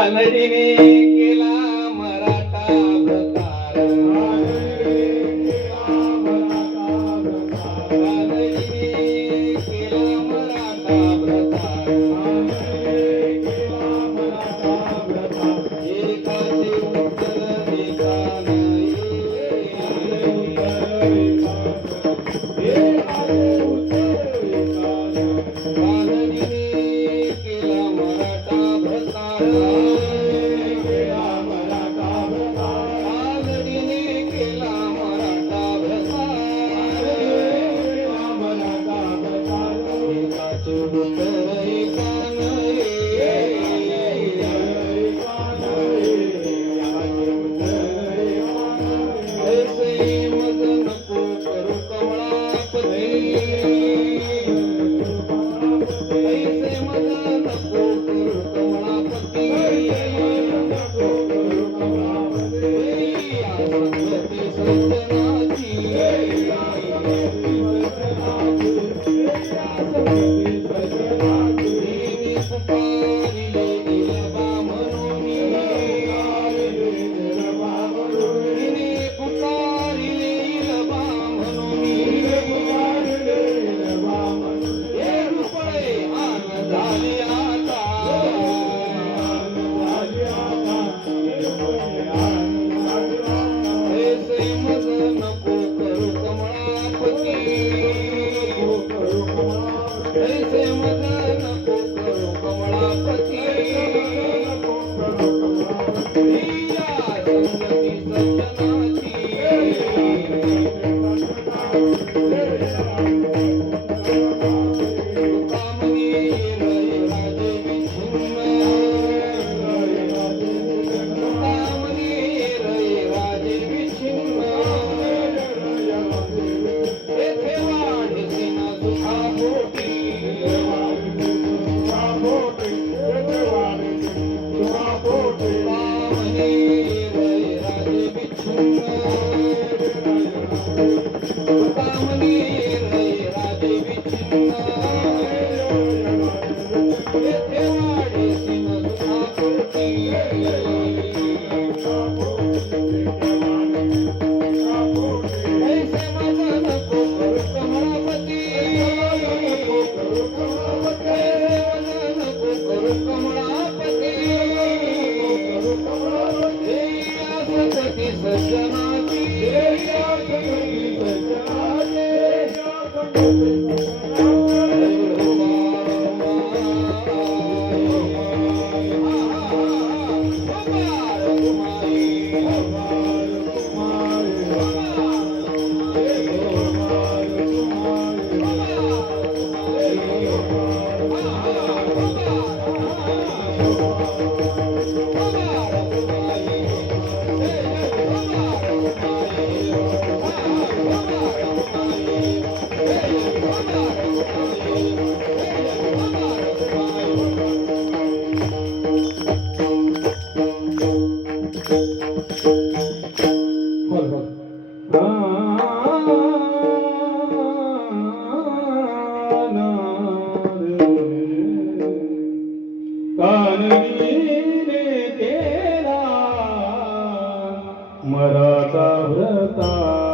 कानडीने केला मराठा प्रकार कानडीने केला मराठा प्रकार एकाचे उत्तर एका मराठा व्रतान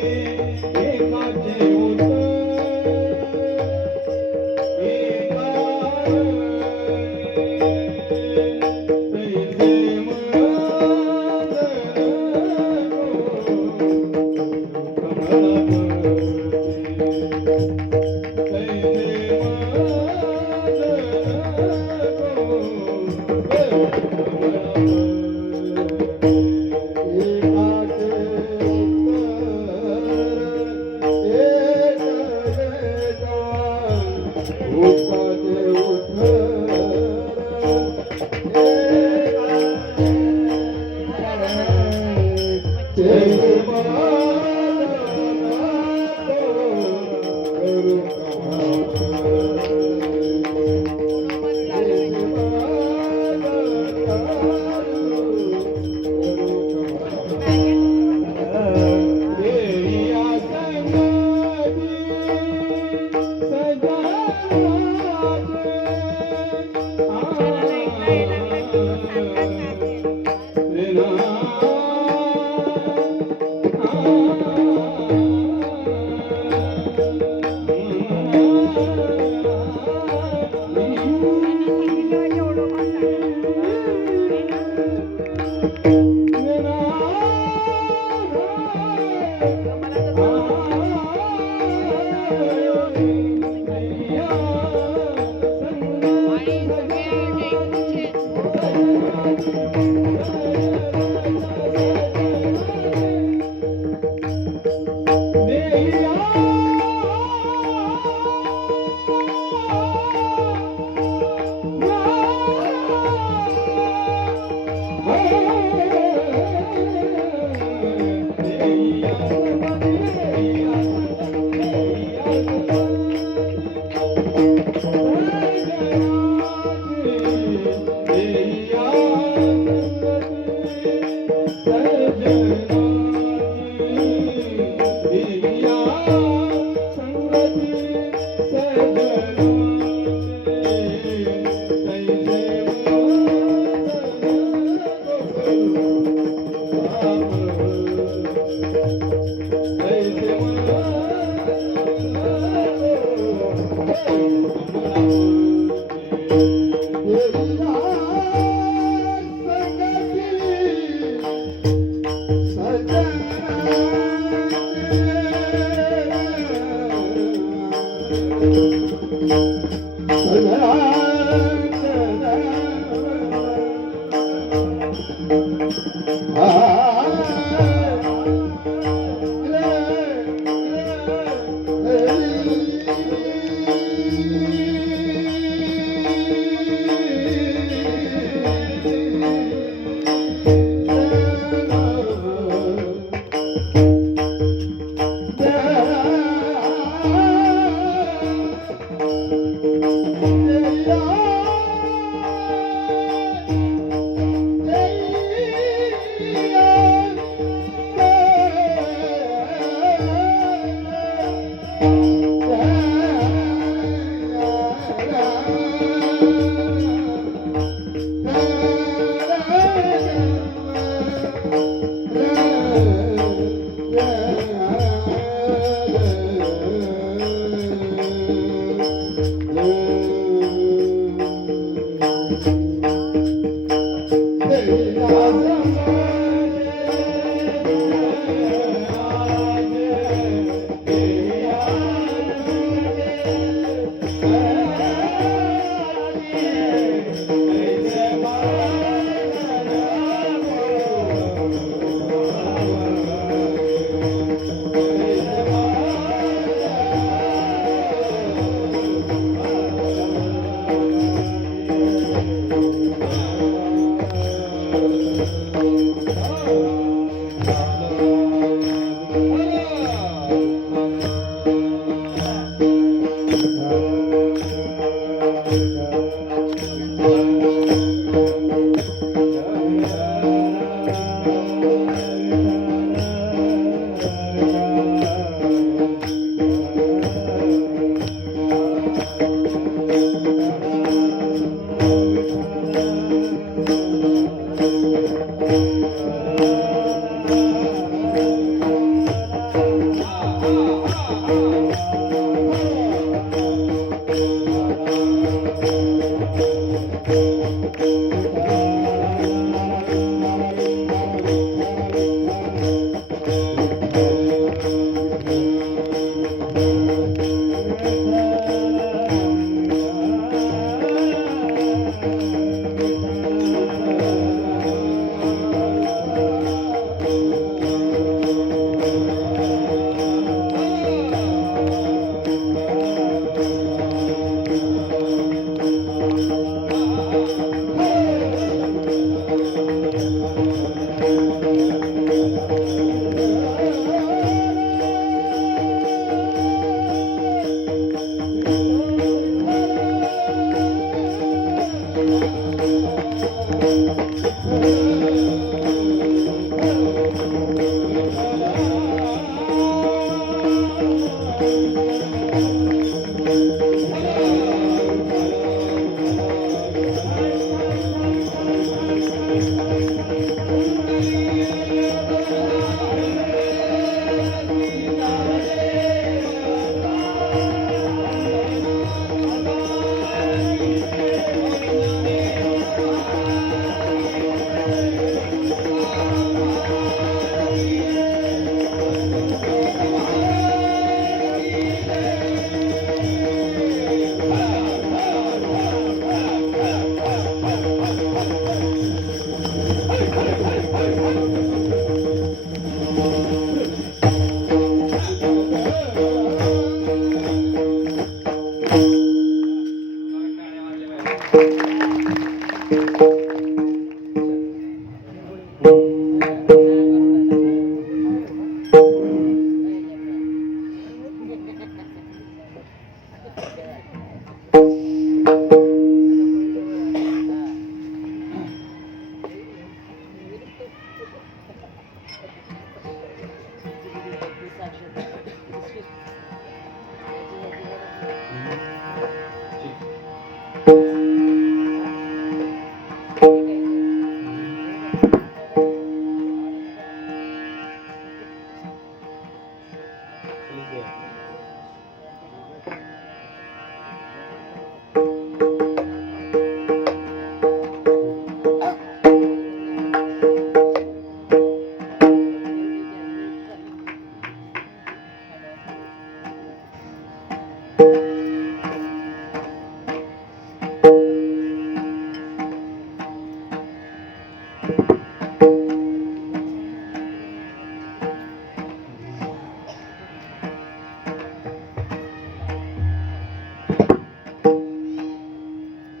एकाचे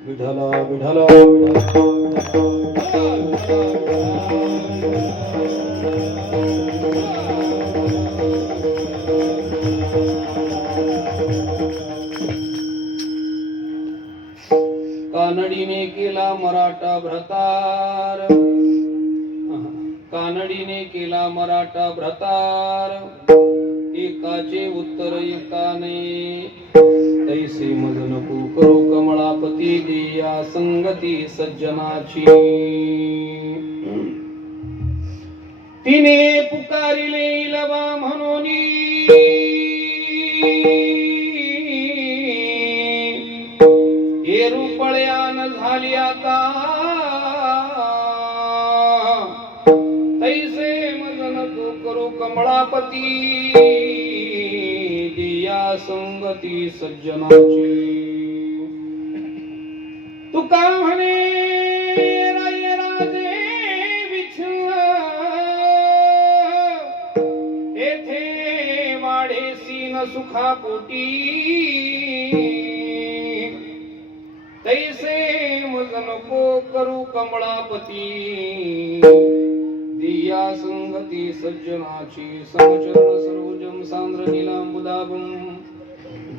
विठ्ठल विठ्ठल विठ्ठल कानडीने केला मराठा भ्रतार, कानडीने केला मराठा भ्रतार, एकाचे उत्तर एकाने, तैसे मज नको करू कमळापती दिया संगती सज्जनाची. तिने पुकारिले इलवा म्हणून, हे रुपळ्यान झाली आता, तैसे मज नको करू कमळापती दिया संगती सज्जनाची. तुका म्हणे राय राजे विठ्ठल, येथे वाढेसी न सुखापोटी, तैसे मज नको करू कमळापती दिया संगती सज्जनाची. समचरण सरोजम सांद्र नीलांबुदाभं,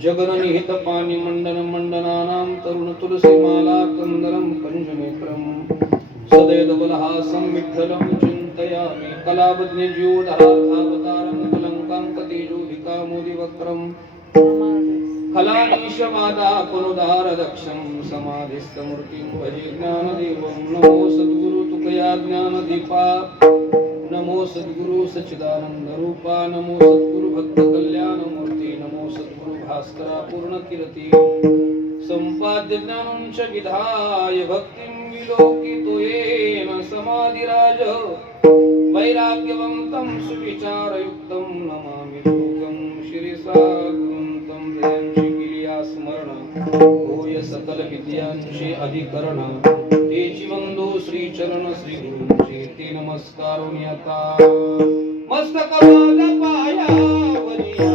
जगन निहित पाणी मंडन मंडनानां, तरुण तुलसी माला कंदरं कंजनेत्रं, सदैवबलहासं विठ्ठलं चिन्तयामि. कलावज्ञ जीवधरार्थावतारं, कलङ्काङ्कतेजोधिकामोदिवक्त्रं, फलानीशवादापनुदारदक्षं, समाधिस्थमूर्तिं भजे ज्ञानदेवं. नमो सद्गुरु तुकया ज्ञानदीपा, नमो सद्गुरु सच्चिदानंद रूपा, नमो सद्गुरु भक्त कल्याण मूर्ती, नमो सद्गुरु भास्करा पूर्ण कीर्ती. संपाद्य ज्ञानं च विधाय भक्तिं विलोकितो येन समाधिराज, वैराग्यवन्तं सुविचारयुक्तं नमामि लोकं. मनसा गुरुंतम जयांची केली स्मरण होय सकल विद्यांचे अधिकरण तेची वंदो श्री चरण श्री गुरूंचे ते नमस्कार आता मस्तक पायावरिया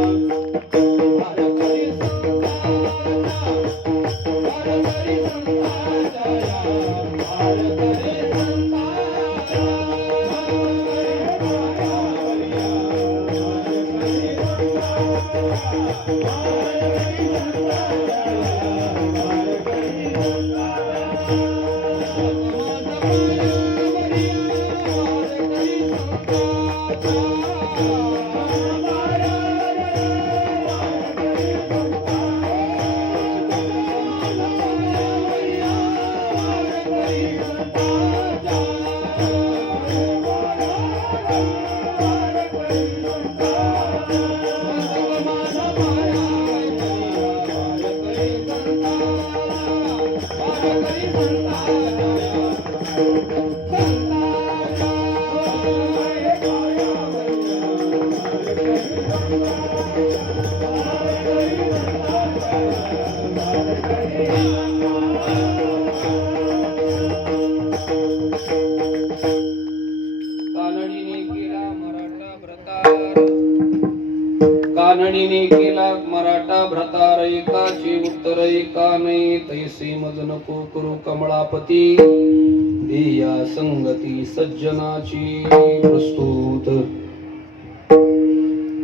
कानडीने केला मराठा भ्रतार एकाची उत्तर एका नाही तैसे मज नको करू कमळापती ध्येया संगती सज्जनाची प्रस्तुत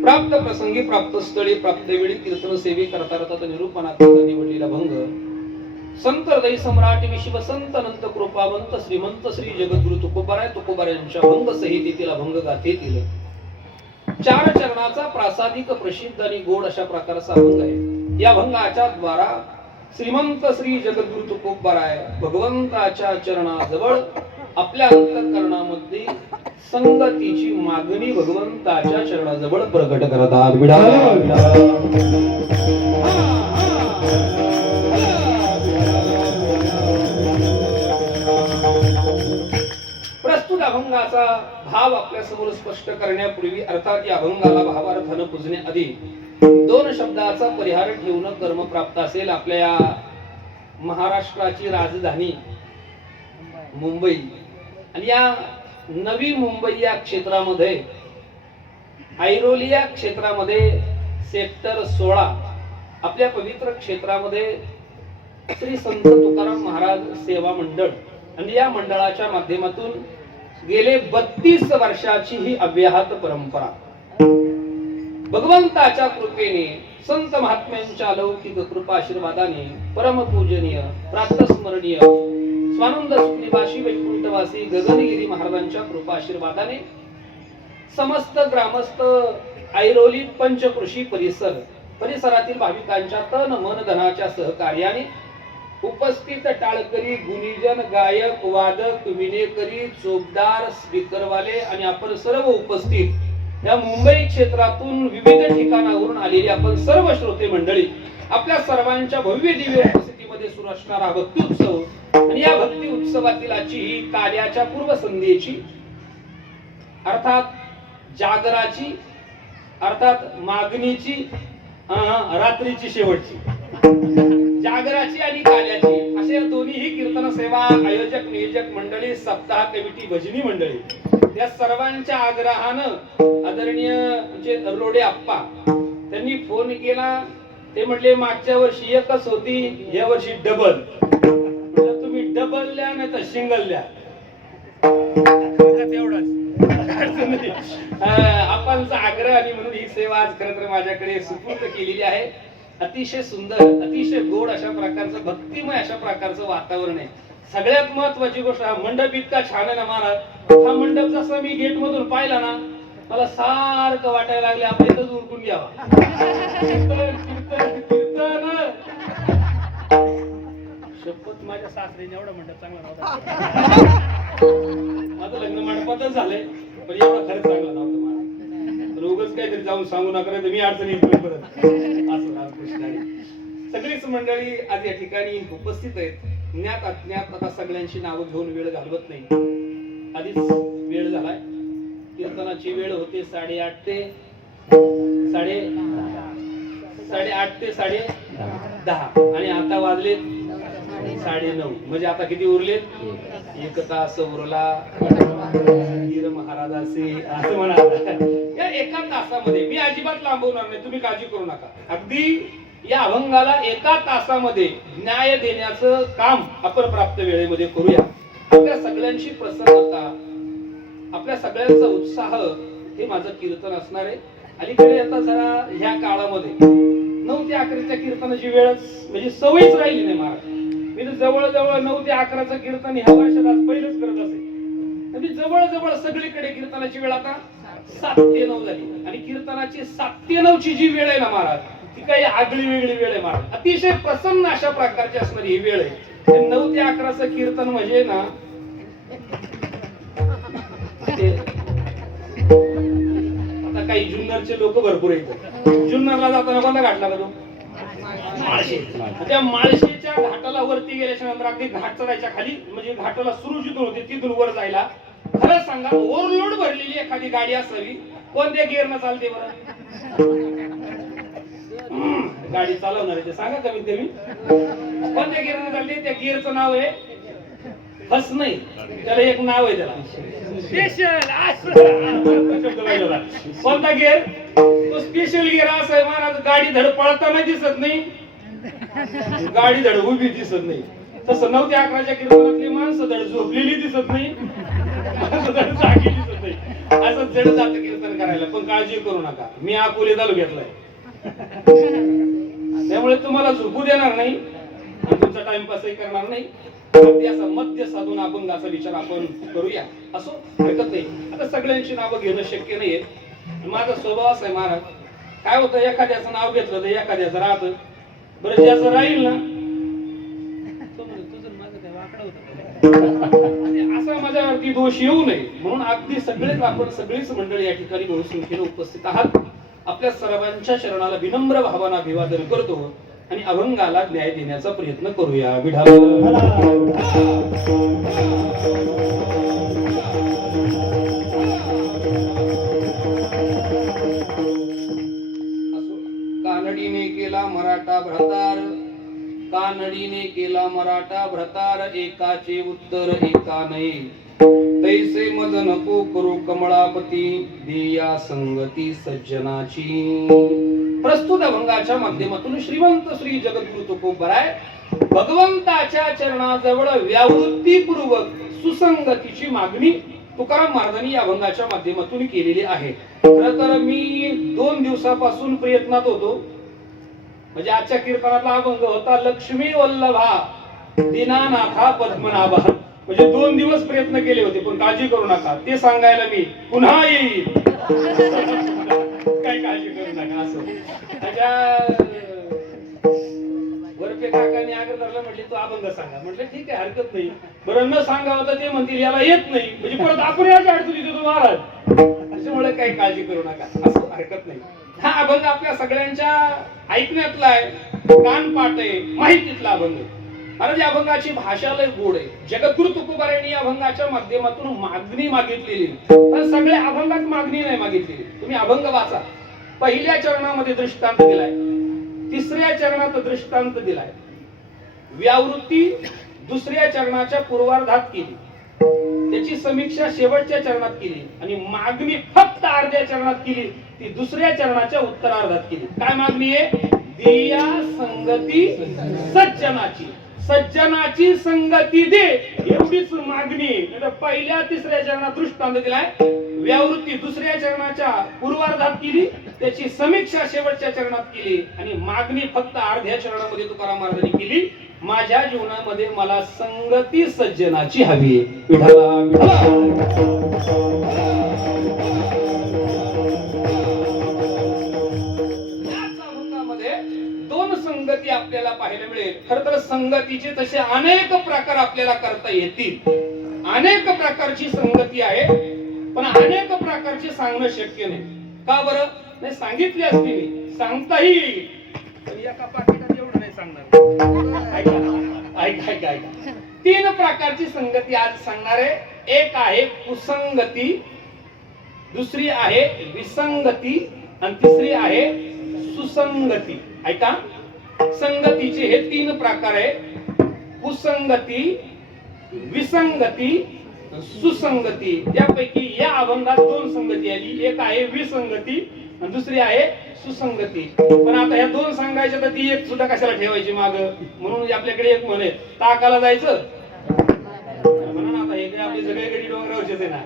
प्राप्त प्रसंगी प्राप्त स्थळी प्राप्त वेळी कीर्तन सेवे करता करता निरूपणात निवडलेला भंग संत हृदय सम्राट विश्व संत अनंत कृपावंत श्रीमंत श्री जगद्गुरु तुकोबाराय यांच्या भंग संहितेतील अभंग गाथेतील चार चरणाचा प्रासादिक प्रसिद्ध आणि गोड अशा प्रकारचा अभंग आहे. या भंगाच्या द्वारा श्रीमंत श्री जगद्गुरु तुकोबाराय भगवंताच्या चरणाजवळ आपल्या अंतःकरणामध्ये संगतीची मागणी भगवंताच्या चरणाजवळ प्रकट करतात. प्रस्तुत अभंगाचा भाव आपल्या समोर स्पष्ट करण्यापूर्वी अर्थात या अभंगाला भावार्थानं पुजण्याआधी दोन शब्दाचा परिहार ठेवणं कर्म प्राप्त असेल. आपल्या या महाराष्ट्राची राजधानी मुंबई आणि या नवी मुंबई या क्षेत्रामध्ये ऐरोली या क्षेत्रामध्ये सेक्टर 16 आपल्या पवित्र क्षेत्रामध्ये श्री संत तुकाराम महाराज सेवा मंडळ आणि या मंडळाच्या माध्यमातून गेले 32 वर्षाची ही अव्याहत परंपरा भगवंताच्या कृपेने संत महात्म्यांच्या अलौकिक कृपा आशीर्वादाने परमपूजनीय प्रातस्मरणीय स्वानंद सुखनिवासी वैकुंठवासी गगनगिरी महाराजांच्या कृपा आशीर्वादाने समस्त ग्रामस्थ ऐरोली पंचकृषी परिसरातील भाविकांच्या तन मन धनाच्या सहकार्याने उपस्थित टाळकरी गुणीजन गायक वादक विनेकरी चोपदार स्पीकरवाले आणि आपण सर्व उपस्थित या मुंबई क्षेत्रातून विविध ठिकाणावरून आलेली आपण सर्व श्रोते मंडळी आपल्या सर्वांच्या भव्य दिव्य उपस्थितीमध्ये सुरू असणारा भक्ती उत्सव आणि या भक्ती उत्सवातील आजची ही कार्याच्या पूर्वसंध्येची अर्थात जागराची अर्थात मागणीची रात्रीची शेवटची जागराची आणि काल्याची असे दोन्हीही कीर्तन सेवा आयोजक नियोजक मंडळी सप्ताह कमिटी भजनी मंडळी या सर्वांच्या आग्रहानं आदरणीय म्हणजे रोडे आप्पा त्यांनी फोन केला. ते म्हटले मागच्या वर्षी एकच होती या वर्षी डबल. तुम्ही डबल द्या नाही तर सिंगल द्या तेवढाच आपणचा आग्रह आणि म्हणून ही सेवा आज खरं तर माझ्याकडे सुपूर्द केलेली आहे. अतिशय सुंदर अतिशय गोड अशा प्रकारचं भक्तिमय अशा प्रकारचं वातावरण आहे. सगळ्यात महत्वाची गोष्ट हा मंडप इतका छान आहे ना महाराज. हा मंडप जसा मी गेट मधून पाहिला ना मला सारखं वाटायला लागले आपण इथंच उरकून घ्यावा. शपथ माझ्या सासरीने एवढा मंडप चांगला नव्हता. माझं लग्न मंडपातच झालंय पण एवढा खरंच चांगला नव्हता मला. रोगच काहीतरी जाऊन सांगू नका तर मी अडचणी परत असं रामकृष्ण. सगळीच मंडळी आज या ठिकाणी उपस्थित आहेत. ज्ञात अज्ञात आता सगळ्यांची नावं घेऊन वेळ घालवत नाही. आधीच वेळ झालाय. कीर्तनाची वेळ होते 8:30 ते 8:30 ते 10:30 आणि आता वाजले 9:30. म्हणजे आता किती उरलेत? 1 तास उरला वीर महाराजाचे असं म्हणा. या 1 तासामध्ये मी अजिबात लांबवणार नाही, तुम्ही काळजी करू नका. अगदी या अभंगाला 1 तासामध्ये न्याय देण्याचं काम आपण प्राप्त वेळेमध्ये करूया. आपल्या सगळ्यांची प्रसन्नता, आपल्या सगळ्यांचा उत्साह हे माझं कीर्तन असणार आहे. अलीकडे आता जरा ह्या काळामध्ये 9 ते 11च्या कीर्तनाची वेळच म्हणजे सवयच राहिली नाही महाराज. मी तर जवळजवळ 9 ते 11चं कीर्तन ह्या वर्षात आज पहिलंच करत असेल. म्हणजे जवळजवळ सगळीकडे कीर्तनाची वेळ आता 7 ते 9 झाली. आणि कीर्तनाची 7 ते 9 ची जी वेळ आहे ना महाराज, ती काही आगळी वेगळी वेळ आहे महाराज. अतिशय प्रसन्न अशा प्रकारची असणारी ही वेळ आहे. 9 ते 11चं कीर्तन म्हणजे ना आता काही जुन्नरचे लोक भरपूर येतात. जुन्नरला जाताना कोणता घाट लागतो? माळशे. त्या माळशेच्या घाटाला वरती गेल्याच्या नंतर अगदी घाट चढायच्या खाली म्हणजे घाटाला सुरू जिथून होते तिथून वर जायला खरं सांगा ओव्हरलोड भरलेली एखादी गाडी असावी. कोणत्या गिअरनं चालते बरं? गाडी चालवणार आहे ते सांगा कमीत कमी. कोणत्या गिअरनं चालते? त्या गिअरचं नाव आहे फस नाही, त्याला एक नाव आहे त्याला स्पेशल. कोणता गिअर? तो स्पेशल गिअर असा आहे महाराज. गाडी धड पळताना दिसत नाही, गाडी धड उभी दिसत नाही. तसं 9 ते 11च्या कीर्तनातली माणसं धड झोपलेली दिसत नाही, माणसं धड जागी दिसत नाही. असं जड जात कीर्तन करायला. पण काळजी करू नका, मी अकोले तालुक्यातला आहे त्यामुळे तुम्हाला झोपू देणार नाही आणि तुमचा टाइमपासही करणार नाही. अगदी असा मध्य साधून अभंगाचा विचार आपण करूया. असो हरकत नाही. आता सगळ्यांची नावं घेणं शक्य नाहीये. माझा स्वभाव असा आहे महाराज, काय होतं एखाद्याचं नाव घेतलं तर एखाद्याचं राहतं. बरं ज्याचं राहील ना तुझं माझं काय वाकडं होतं असा माझ्यावरती दोष येऊ नये म्हणून अगदी सगळेच आपण सगळीच मंडळी या ठिकाणी बहुसंख्येने उपस्थित आहात. आपल्या सर्वांच्या चरणाला विनम्र भावानं अभिवादन करतो आणि अभंगाला न्याय देण्याचा प्रयत्न करूया. विढाल कानडीने केला मराठा भ्रतार, कानडीने केला मराठा भ्रतार, एकाचे उत्तर एका नाही. तैसे मज नको करू कमळापती, दिया संगती सज्जनाची. प्रस्तुत अभंगाच्या माध्यमातून श्रीमंत श्री जगद्गुरु तुकोबराय भगवंताच्या चरणाजवळ व्यावृत्तीपूर्वक सुसंगतीची मागणी तुकाराम महाराजांनी या अभंगाच्या माध्यमातून केलेली आहे. खरं तर मी 2 दिवसापासून प्रयत्नात होतो. म्हणजे आजच्या कीर्तनातला अभंग होता लक्ष्मी वल्लभा दीनानाथा पद्मनाभा. म्हणजे 2 दिवस प्रयत्न केले होते. पण काळजी करू नका, ते सांगायला मी पुन्हा येईल. काय काळजी करू नका. असं त्याच्या वरपे काकांनी आग्रह धरला, म्हटले तू अभंग सांगा. म्हटलं ठीक आहे हरकत नाही. बरं न सांगावं तर ते म्हणतील याला येत नाही, म्हणजे परत आपण याच्या अडचणी देतो महाराज. त्याच्यामुळे काही काळजी करू नका, असं हरकत नाही. हा अभंग आपल्या सगळ्यांच्या ऐकण्यातला आहे, कानपाठ आहे, माहितीतला अभंग. महाराज या अभंगाची भाषा लय गोड आहे. जगद्गुरु तुकोबारायांनी या अभंगाच्या माध्यमातून मागणी मागितलेली, पण सगळ्या अभंगात मागणी नाही मागितलेली. तुम्ही अभंग वाचा. पहिल्या चरणामध्ये दृष्टांत दिलाय, 3ऱ्या चरणात दृष्टांत दिलाय, व्यावृत्ती 2ऱ्या चरणाच्या पूर्वार्धात केली, त्याची समीक्षा शेवटच्या चरणात केली आणि मागणी फक्त अर्ध्या चरणात केली, ती 2ऱ्या चरणाच्या उत्तरार्धात केली. काय मागणी आहे? दिया संगती सज्जनाची, सज्जनाची संगती दे, एवढीच मागणी. पहिल्या 3ऱ्या चरणात दृष्टांत दिलाय, व्यावृत्ती 2ऱ्या चरणाच्या पूर्वार्धात केली, त्याची समीक्षा शेवटच्या चरणात केली आणि मागणी फक्त अर्ध्या चरणामध्ये तुकाराम महाराजांनी केली. माझ्या जीवनामध्ये मला संगती सज्जनाची हवी आहे. विठ्ठला संगती आपल्याला पाहायला मिळेल. खरं तर संगतीचे तसे अनेक प्रकार आपल्याला करता येतील. अनेक प्रकारची संगती आहे, पण अनेक प्रकारची सांगणं शक्य नाही. का बरं? नाही सांगितली असती मी, सांगताही येईल, पण एका पाकिटात एवढं नाही सांगणार. ऐका 3 प्रकारची संगती आज सांगणार आहे. एक आहे कुसंगती, दुसरी आहे विसंगती आणि तिसरी आहे कुसंगती. ऐका, संगतीचे हे 3 प्रकार आहे: कुसंगती, विसंगती, सुसंगती. त्यापैकी या अभंगात 2 संगती आली. एक आहे विसंगती आणि दुसरी आहे सुसंगती. पण आता ह्या 2 सांगायच्या तर ती एक सुद्धा कशाला ठेवायची माग? म्हणून आपल्याकडे एक म्हणे, ताकाला जायचं म्हणून. आता हे काय आपली सगळी गडी डोंगरावरचीच आहे ना.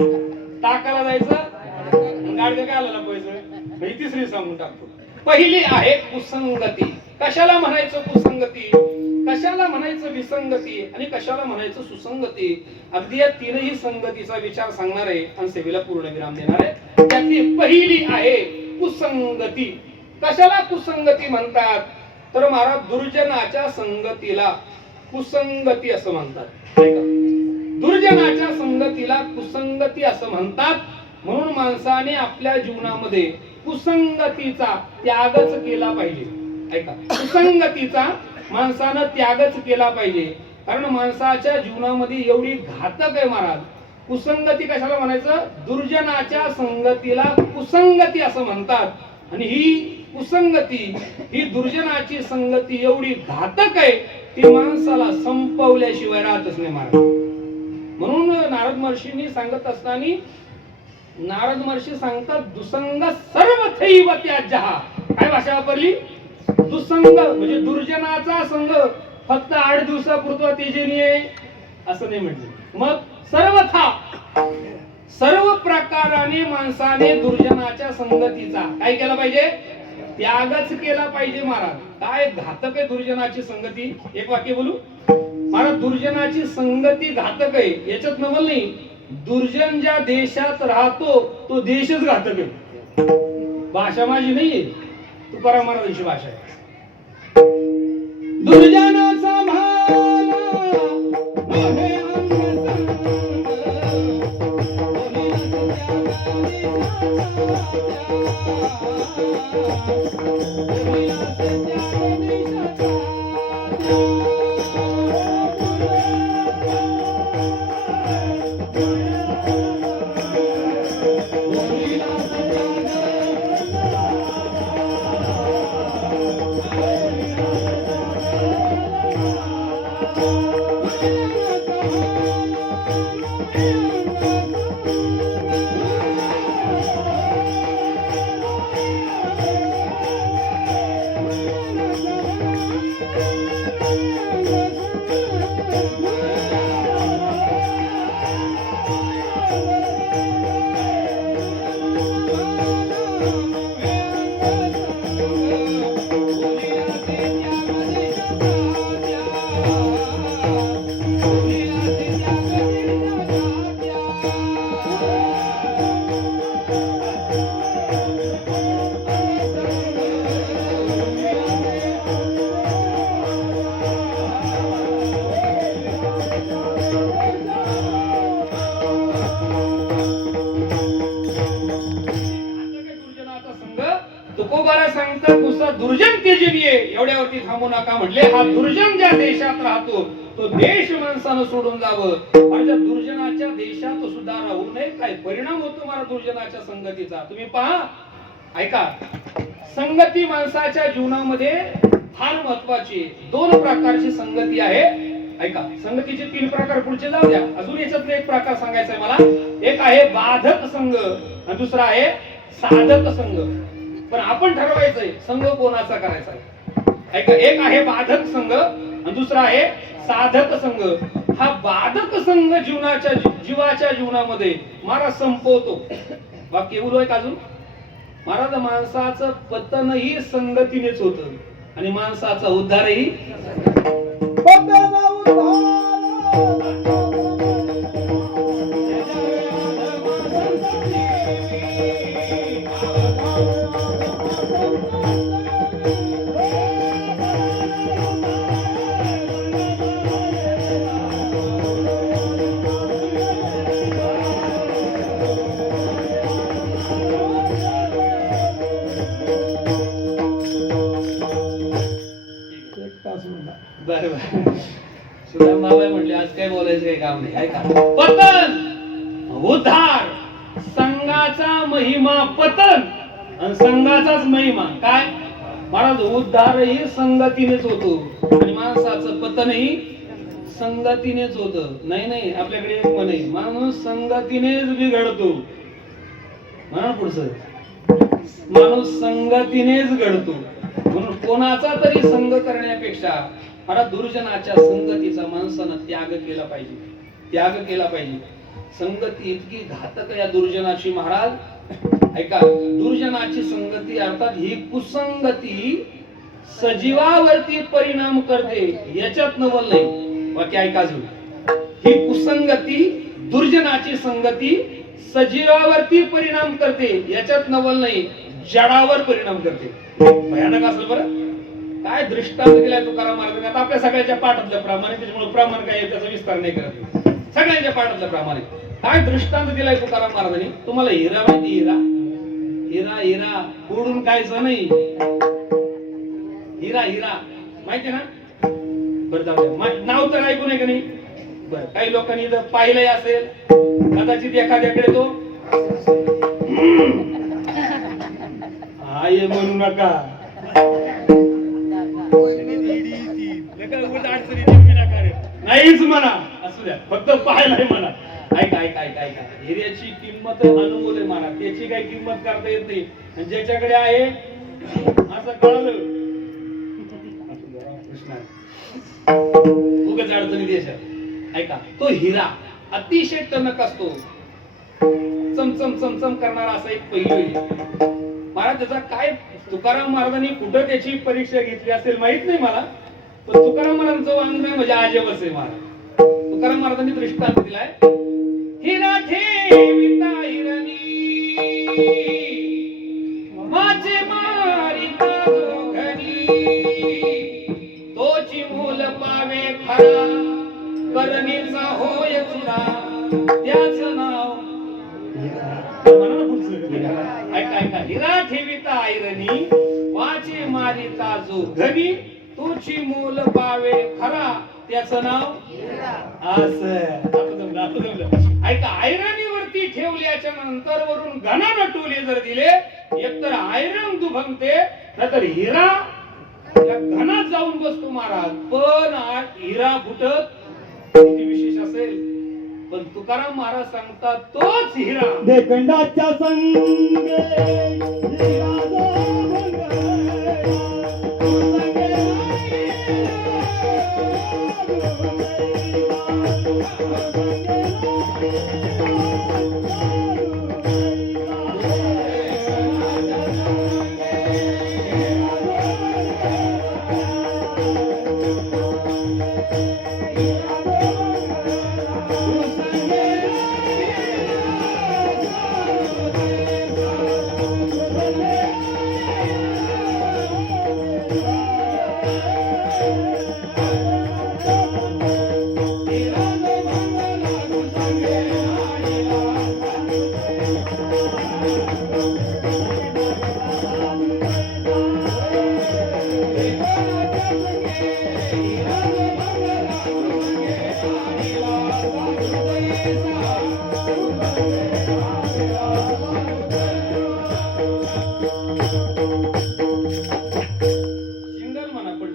ताकाला जायचं, गाडगं काय आला पैसे. ही तिसरी सांगून टाकतो. पहिली आहे कुसंगती. कशाला म्हणायचं कुसंगती, कशाला म्हणायचं विसंगती आणि कशाला म्हणायचं सुसंगती? अगदी या 3ही संगतीचा विचार सांगणार आहे आणि सेवेला पूर्ण विराम देणार आहे. त्यातली पहिली आहे कुसंगती. कशाला कुसंगती म्हणतात तर महाराज, दुर्जनाच्या संगतीला कुसंगती असं म्हणतात. दुर्जनाच्या संगतीला कुसंगती असं म्हणतात. म्हणून माणसाने आपल्या जीवनामध्ये कुसंगतीचा त्यागच केला पाहिजे. ऐका, कुसंगतीचा माणसानं त्यागच केला पाहिजे. कारण माणसाच्या जीवनामध्ये एवढी घातक आहे महाराज. कुसंगती कशाला म्हणायचं? दुर्जनाच्या संगतीला कुसंगती असं म्हणतात. आणि ही कुसंगती, ही दुर्जनाची संगती एवढी घातक आहे, ती माणसाला संपवल्याशिवाय राहतच नाही महाराज. म्हणून नारद महर्षींनी सांगत असताना, नारद महर्षी सांगतात, दुसंग सर्वथैव त्याज्यः. काय भाषा वापरली? दुसंग म्हणजे दुर्जनाचा संग फक्त 8 दिवसापुरता तेजनीय असं नाही म्हटलं. मग सर्वथा, सर्व प्रकाराने माणसाने दुर्जनाच्या संगतीचा काय केला पाहिजे? त्यागच केला पाहिजे महाराज. काय घातक आहे दुर्जनाची संगती? एक वाक्य बोलू महाराज. दुर्जनाची संगती घातक आहे याच्यात नवल नाही. दुर्जन ज्या देशात राहतो तो देशच घातक आहे. भाषा माझी नाहीये, तुकाराम महाराजांची भाषा आहे. दुर्जनाचा भाला नव्हे तुकोबाला सांगतात, नुसता दुर्जन तेजनीय एवढ्यावरती थांबू नका म्हटले. हा दुर्जन ज्या देशात राहतो तो देश माणसानं सोडून जावं. आणि त्या दुर्जनाच्या देशात सुद्धा राहू नये. काय परिणाम होतो मला दुर्जनाच्या संगतीचा तुम्ही पहा. ऐका, संगती माणसाच्या जीवनामध्ये फार महत्वाची. 2 प्रकारची संगती आहे. ऐका, संगतीचे 3 प्रकार पुढचे जाऊ द्या. अजून याच्यातले एक प्रकार सांगायचा आहे मला. एक आहे बाधक संघ आणि दुसरा आहे साधक संघ. पण आपण ठरवायचंय संघ कोणाचा करायचा आहे. ऐका, एक आहे बाधक संघ आणि दुसरा आहे साधक संघ. हा बाधक संघ जीवाच्या जीवनामध्ये महाराज संपवतो. वाक्य बोलू आहे का अजून? महाराज, माणसाचं पतनही संगतीनेच होतं आणि माणसाचा उद्धारही सुदाम बाबा म्हणले आज काय बोलायचं काही काम नाही. ऐका, पतन उद्धार, संघाचा महिमा पतन आणि संघाचाच महिमा काय महाराज उद्धारही संगतीनेच होतो आणि माणसाचं पतनही संगतीनेच होतं. नाही नाही, आपल्याकडे एक म्हण आहे, माणूस संगतीनेच बिघडतो. म्हणा पुढचं, माणूस संगतीनेच घडतो. म्हणून कोणाचा तरी संग करण्यापेक्षा फार दुर्जनाच्या संगतीचा माणसानं त्याग केला पाहिजे. त्याग केला पाहिजे. संगती इतकी घातक या दुर्जनाची महाराज. ऐका, दुर्जनाची संगती अर्थात ही कुसंगती सजीवावरती परिणाम करते, याच्यात नवल नाही. वाक्य ऐका अजून, ही कुसंगती दुर्जनाची संगती सजीवावरती परिणाम करते, याच्यात नवल नाही, जडावर परिणाम करते. भयानक असेल बरं. काय दृष्टांत दिलाय तुकाराम महाराजांनी. आता आपल्या सगळ्याच्या पाठातल्या प्रमाणे, त्याच्यामुळे प्रमाण काय आहे त्याचा विस्तार नाही करत, सगळ्यांच्या पाठातल्या प्रमाणे काय दृष्टांत दिलाय तुकाराम महाराजांनी. तुम्हाला हिरा माहिती? हिरा हिरा हिरा फोडून खायचं नाही. हिरा हिरा माहिती ना? बरं जाऊ द्या, नाव तर ऐकून आहे का नाही? बरं, काही लोकांनी इथं पाहिलंय असेल, कदाचित एखाद्याकडे तो आय म्हणू नका, नाहीच म्हणा, असू द्या, फक्त पाहायलाय म्हणा. ऐका ऐका ऐका ऐका, हिऱ्याची किंमत अनमोल आहे म्हणा, त्याची काही किंमत करता येत नाही. आणि ज्याच्याकडे आहे असं कळलं, उगाच अडचणी देशात. ऐका, तो हिरा अतिशय टणक असतो, चमचम चमचम करणारा असा एक पैलू आहे महाराज. त्याचा काय तुकाराम महाराजांनी कुठं त्याची परीक्षा घेतली असेल माहित नाही मला, पण तुकाराम महाराजांचं वाङ्मय म्हणजे अजबच आहे महाराज. तुकाराम महाराजांनी दृष्टांत दिलाय, हिरा ठेविता हिरणी माझे मारिता घरी, तोची मूल पावे खरा करणीचा होय चुरा, त्याच नाव ऐका ऐका, हिरा ठेविता ऐरणी वाचे मारिता जो घरी, तुझी मूल पावे खरा त्याचं नाव असं. ऐका, ऐरणीवरती ठेवल्याच्या नंतर वरून घनानं टोले जर दिले, एकतर ऐरण दुभंगते, नाहीतर हिरा त्या घनात जाऊन बसतो महाराज. पण हिरा फुटत किती विशेष असेल. पण तुकाराम महाराज सांगतात, तोच हिरा देखंडाच्या संगे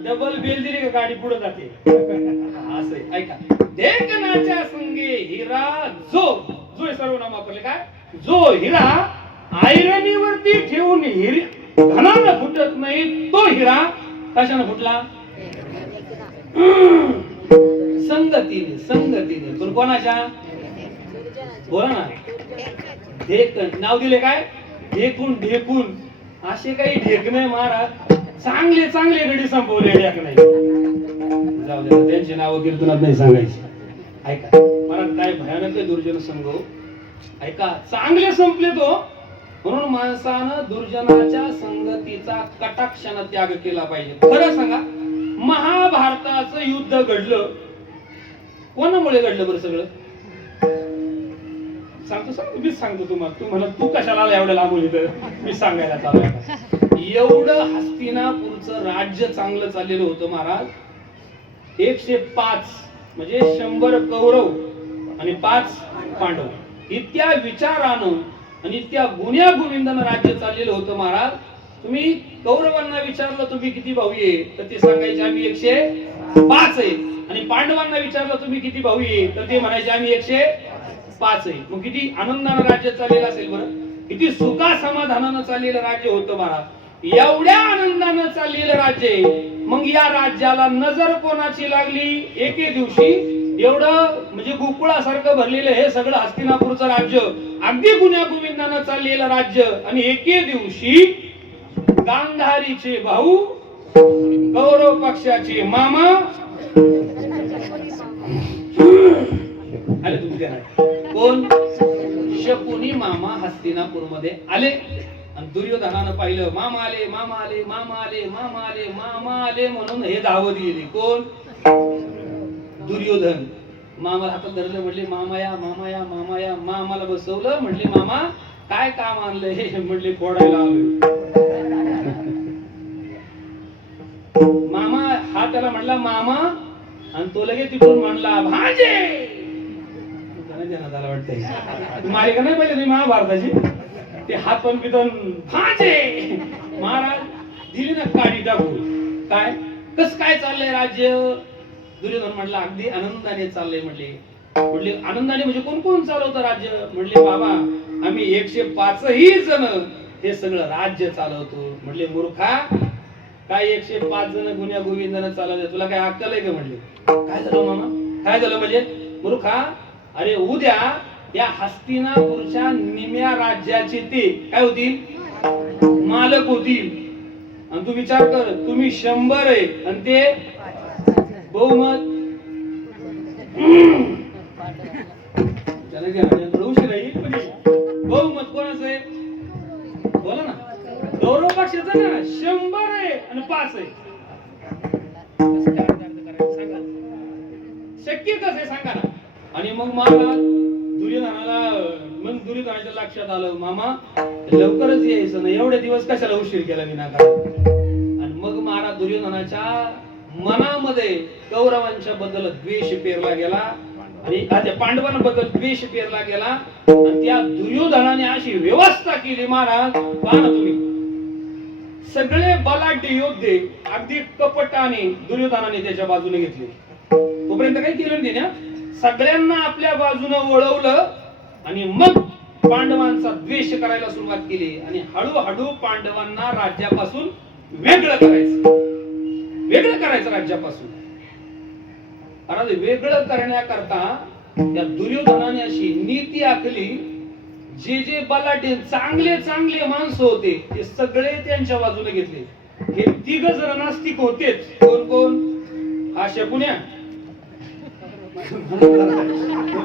डबल बेल दिली का गाडी पुढे जाते. असं ऐका, देखनाच्या संगे हिरा जो जो सर्वनाम वापरले काय, जो हिरा ऐरणीवरती ठेवून घनानं फुटत नाही, तो हिरा कशानं फुटला? संगतीने. संगतीने. पण कोणाच्या? बोला ना. ढेकण नाव दिले काय? ढेकून. ढेकून असे काही ढेक नाही महाराज, चांगले चांगले गडी संपवले ढेक नाही. जाऊ दे, त्यांची नावं कीर्तनात नाही सांगायची. ऐका महाराज, काय भयानक आहे दुर्जन संघ. ऐका, चांगले संपले तो. म्हणून माणसानं दुर्जनाच्या संगतीचा कटाक्षानं त्याग केला पाहिजे. खरं सांगा, महाभारताचं युद्ध घडलं कोणामुळे घडलं बरं? सगळं सांगतो मीच सांगतो तुम्हाला. तू म्हणा तू कशाला आला एवढ्या लांबून इथं, मी सांगायला चालू आहे. एवढं हस्तिनापूरचं राज्य चांगलं चाललेलं होतं महाराज. 105 म्हणजे 100 कौरव आणि 5 पांडव, इतक्या विचारानं आणि इतक्या गुण्यागोविंदानं राज्य चाललेलं होतं महाराज. तुम्ही कौरवांना विचारलं तुम्ही किती भाऊ आहे तर ते सांगायचे आम्ही 105 आहे, आणि पांडवांना विचारलं तुम्ही किती भाऊ आहे तर ते म्हणायचे आम्ही 105 आहे. मग किती आनंदानं राज्य चाललेलं असेल बरं, किती सुखा समाधानानं चाललेलं राज्य होतं महाराज. एवढ्या आनंदानं चाललेलं राज्य आहे. मग या राज्याला नजर कोणाची लागली? एके दिवशी एवढं म्हणजे गोकुळासारखं भरलेलं हे सगळं हस्तिनापूरचं राज्य, अगदी गुण्या गोविंदानं चाललेलं राज्य, आणि एके दिवशी गांधारीचे भाऊ, कौरव पक्षाचे मामा आले तुमच्या कोण? शकुनी मामा हस्तिनापूर मध्ये आले. आणि दुर्योधनानं पाहिलं मामा आले, मामा आले, मामा आले, मामा आले, मामा आले म्हणून हे धावत गेले. कोण? दुर्योधन. मामाला हातात धरलं, म्हणले मामा या, मामा या, मामा या. मामाला बसवलं, म्हणले मामा काय काम आणलं? हे म्हणले फोडायला आलोय. मामा हा त्याला म्हणला मामा, आणि तो लगेच तिथून म्हणला भाजे. झाला वाटतंय मालिका नाही पाहिजे तुम्ही महाभारताची, ते हात पण पितून भाजे. महाराज दिली ना काडी टाकून. काय कस काय चाललंय राज्य? दुर्योधन म्हणला अगदी आनंदाने चाललंय. म्हणले आनंदाने म्हणजे कोण कोण चालवतं राज्य? म्हणले बाबा आम्ही 105 जण हे सगळं राज्य चालवतो. म्हणले मूर्खा, काय 105 जण गुन्या गोविंदानं चालवते, तुला काय अक्कल आहे का? म्हणले काय झालं मामा? काय झालं म्हणजे? मूर्खा, अरे उद्या या हस्तिनापूरच्या निम्या राज्याचे ते काय होतील? मालक होतील. आणि तू विचार कर, तुम्ही 100 आहे आणि ते बहुमत. उशीर येईल पण बहुमत कोणाचं आहे? बोला ना. कौरव पक्षाचं ना. 100 आहे आणि 5 आहे. शक्य कसं आहे सांगा ना. आणि मग महाराज दुर्योधनाच्या लक्षात आलं, मामा लवकरच यायचं ना, एवढे दिवस कशाला उशीर केला विनाकारण. आणि मग महाराज दुर्योधनाच्या मनामध्ये कौरवांच्या बद्दल द्वेष पेरला गेला, आणि त्या पांडवांबद्दल द्वेष पेरला गेला. आणि त्या दुर्योधनाने अशी व्यवस्था केली महाराज, पहा ना तुम्ही, सगळे बलाढ्य योद्धे अगदी कपटाने दुर्योधनाने त्याच्या बाजूने घेतले. तोपर्यंत काही केलं नाही ना, सगळ्यांना आपल्या बाजूने वळवलं आणि मग पांडवांचा द्वेष करायला सुरुवात केली. आणि हळूहळू पांडवांना राज्यापासून वेगळं करायचं राज्यापासून. आणि वेगळं करण्याकरता त्या दुर्योधनाने अशी नीती आखली, जे बलाढ्य चांगले चांगले माणसं होते ते सगळे त्यांच्या बाजूने घेतले. हे 3 जण नास्तिक होतेच. कोण कोण? हा शकुन्या,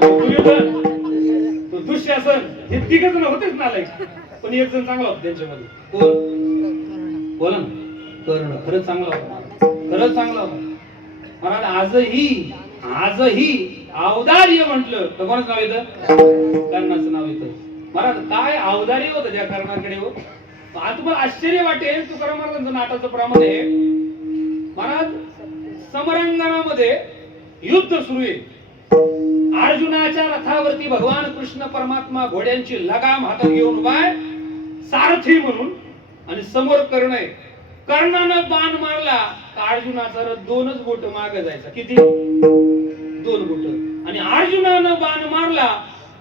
दुर्योधन, तो दुःशासन, हे 3 जण होतेच नालायक. पण एक जण चांगला होता त्यांच्यामध्ये. कोण? बोला ना. कर्ण. खरंच चांगला होता, खरंच चांगला होता महाराज. आजही औदार्य म्हटलं तर कोणाचं नाव येतं? कर्णाचं नाव येतं. महाराज काय औदार्य होतं त्या कर्णाकडे हो. आज तुम्हाला आश्चर्य वाटेल, तुकाराम महाराजांचं नाटाचं प्रमाण आहे महाराज. समरांगणामध्ये युद्ध सुरू आहे. अर्जुनाच्या रथावरती भगवान कृष्ण परमात्मा घोड्यांची लगाम हातात घेऊन उभा आहे सारथी म्हणून, आणि समोर कर्ण आहे. कर्णानं बाण मारला तर अर्जुनाचा रथ 2च बोट मागे जायचा. किती? 2 बोट. आणि अर्जुनानं बाण मारला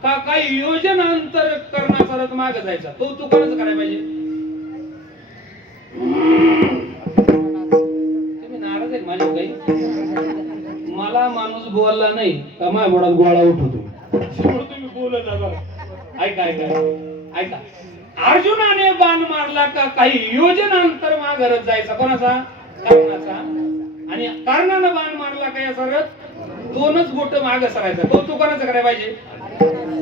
का काही योजनांतर कर्णाचा रथ मागे जायचा. तो कोणाचं करायला पाहिजे? तुम्ही नाराज आहे माझ्या काही? मला माणूस बोलला नाही का माझ्या बोडात गोळा उठवतो. तुम्ही बोलत आहात. ऐका. अर्जुनाने बाण मारला का काही योजनांतर मागे रथ जायचा. कोणाचा? कर्णाचा. आणि कर्णाने बाण मारला का याचा रथ 2च बोट मागे सरायचा. तो कोणाचं करायला पाहिजे?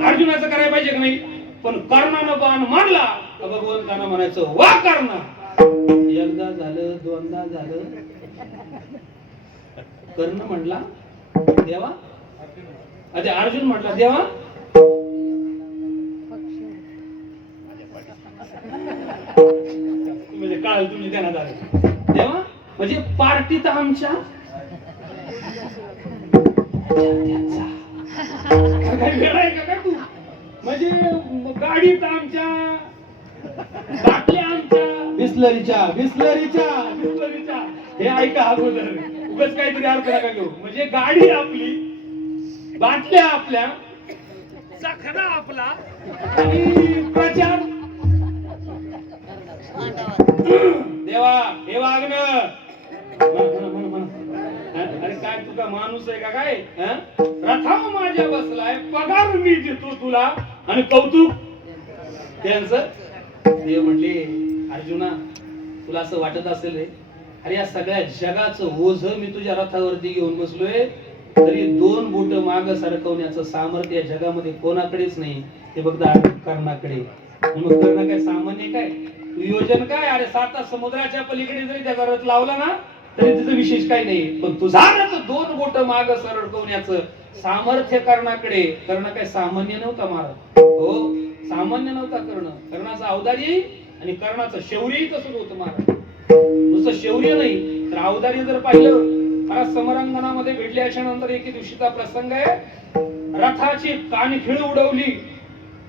अर्जुनाचं करायला पाहिजे की नाही? पण कर्णाने बाण मारला तर भगवंतानं म्हणायचं वा कर्णा. एकदा झालं, दोनदा झालं. कर्ण म्हणला देवा, अर्जुन म्हटला देवा. म्हणजे काळ तुम्ही ध्यानात आले देवा, म्हणजे पार्टी तर आमच्या काय वेळ आहे का तू? म्हणजे गाडी तर आमच्या, बाटल्या आमच्या, बिस्लरीच्या बिस्लरीच्या हे ऐका अगोदर उगाच काहीतरी अर्थ नका घेऊ म्हणजे गाडी आपली, बाटल्या आपल्या, चखना आपला आणि प्रचार देवा हे वागणं अरे काय तुका माणूस आहे का काय रथाव माझ्या बसलाय पगार मी देतो तुला आणि कौतुक त्यांचं. देव म्हणले अर्जुना तुला असं वाटत असेल रे अरे या सगळ्या जगाचं ओझ मी तुझ्या रथावरती घेऊन बसलोय तरी 2 बोट माग सरकवण्याचं सामर्थ्य या जगामध्ये कोणाकडेच नाही ते फक्त कर्णाकडे. मग कर्ण काय सामान्य काय तू योजन काय अरे 7 समुद्राच्या पलीकडे जरी त्याचा रथ लावला ना तरी तिचं विशेष काही नाही पण तुझा रथ 2 बोट माग सरकवण्याचं सामर्थ्य कर्णाकडे. कर्ण काय सामान्य नव्हता महाराज, हो सामान्य नव्हता कर्ण. कर्णाचा औदार्य आणि कर्णाचं शौर्यही तसंच होतं महाराज. नुसतं शौर्य नाही तर औदार्य जर पाहिलं महाराज समरांगणामध्ये भेटल्याच्या नंतर एके दिवशीचा प्रसंग आहे. रथाची कानखिळ उडवली,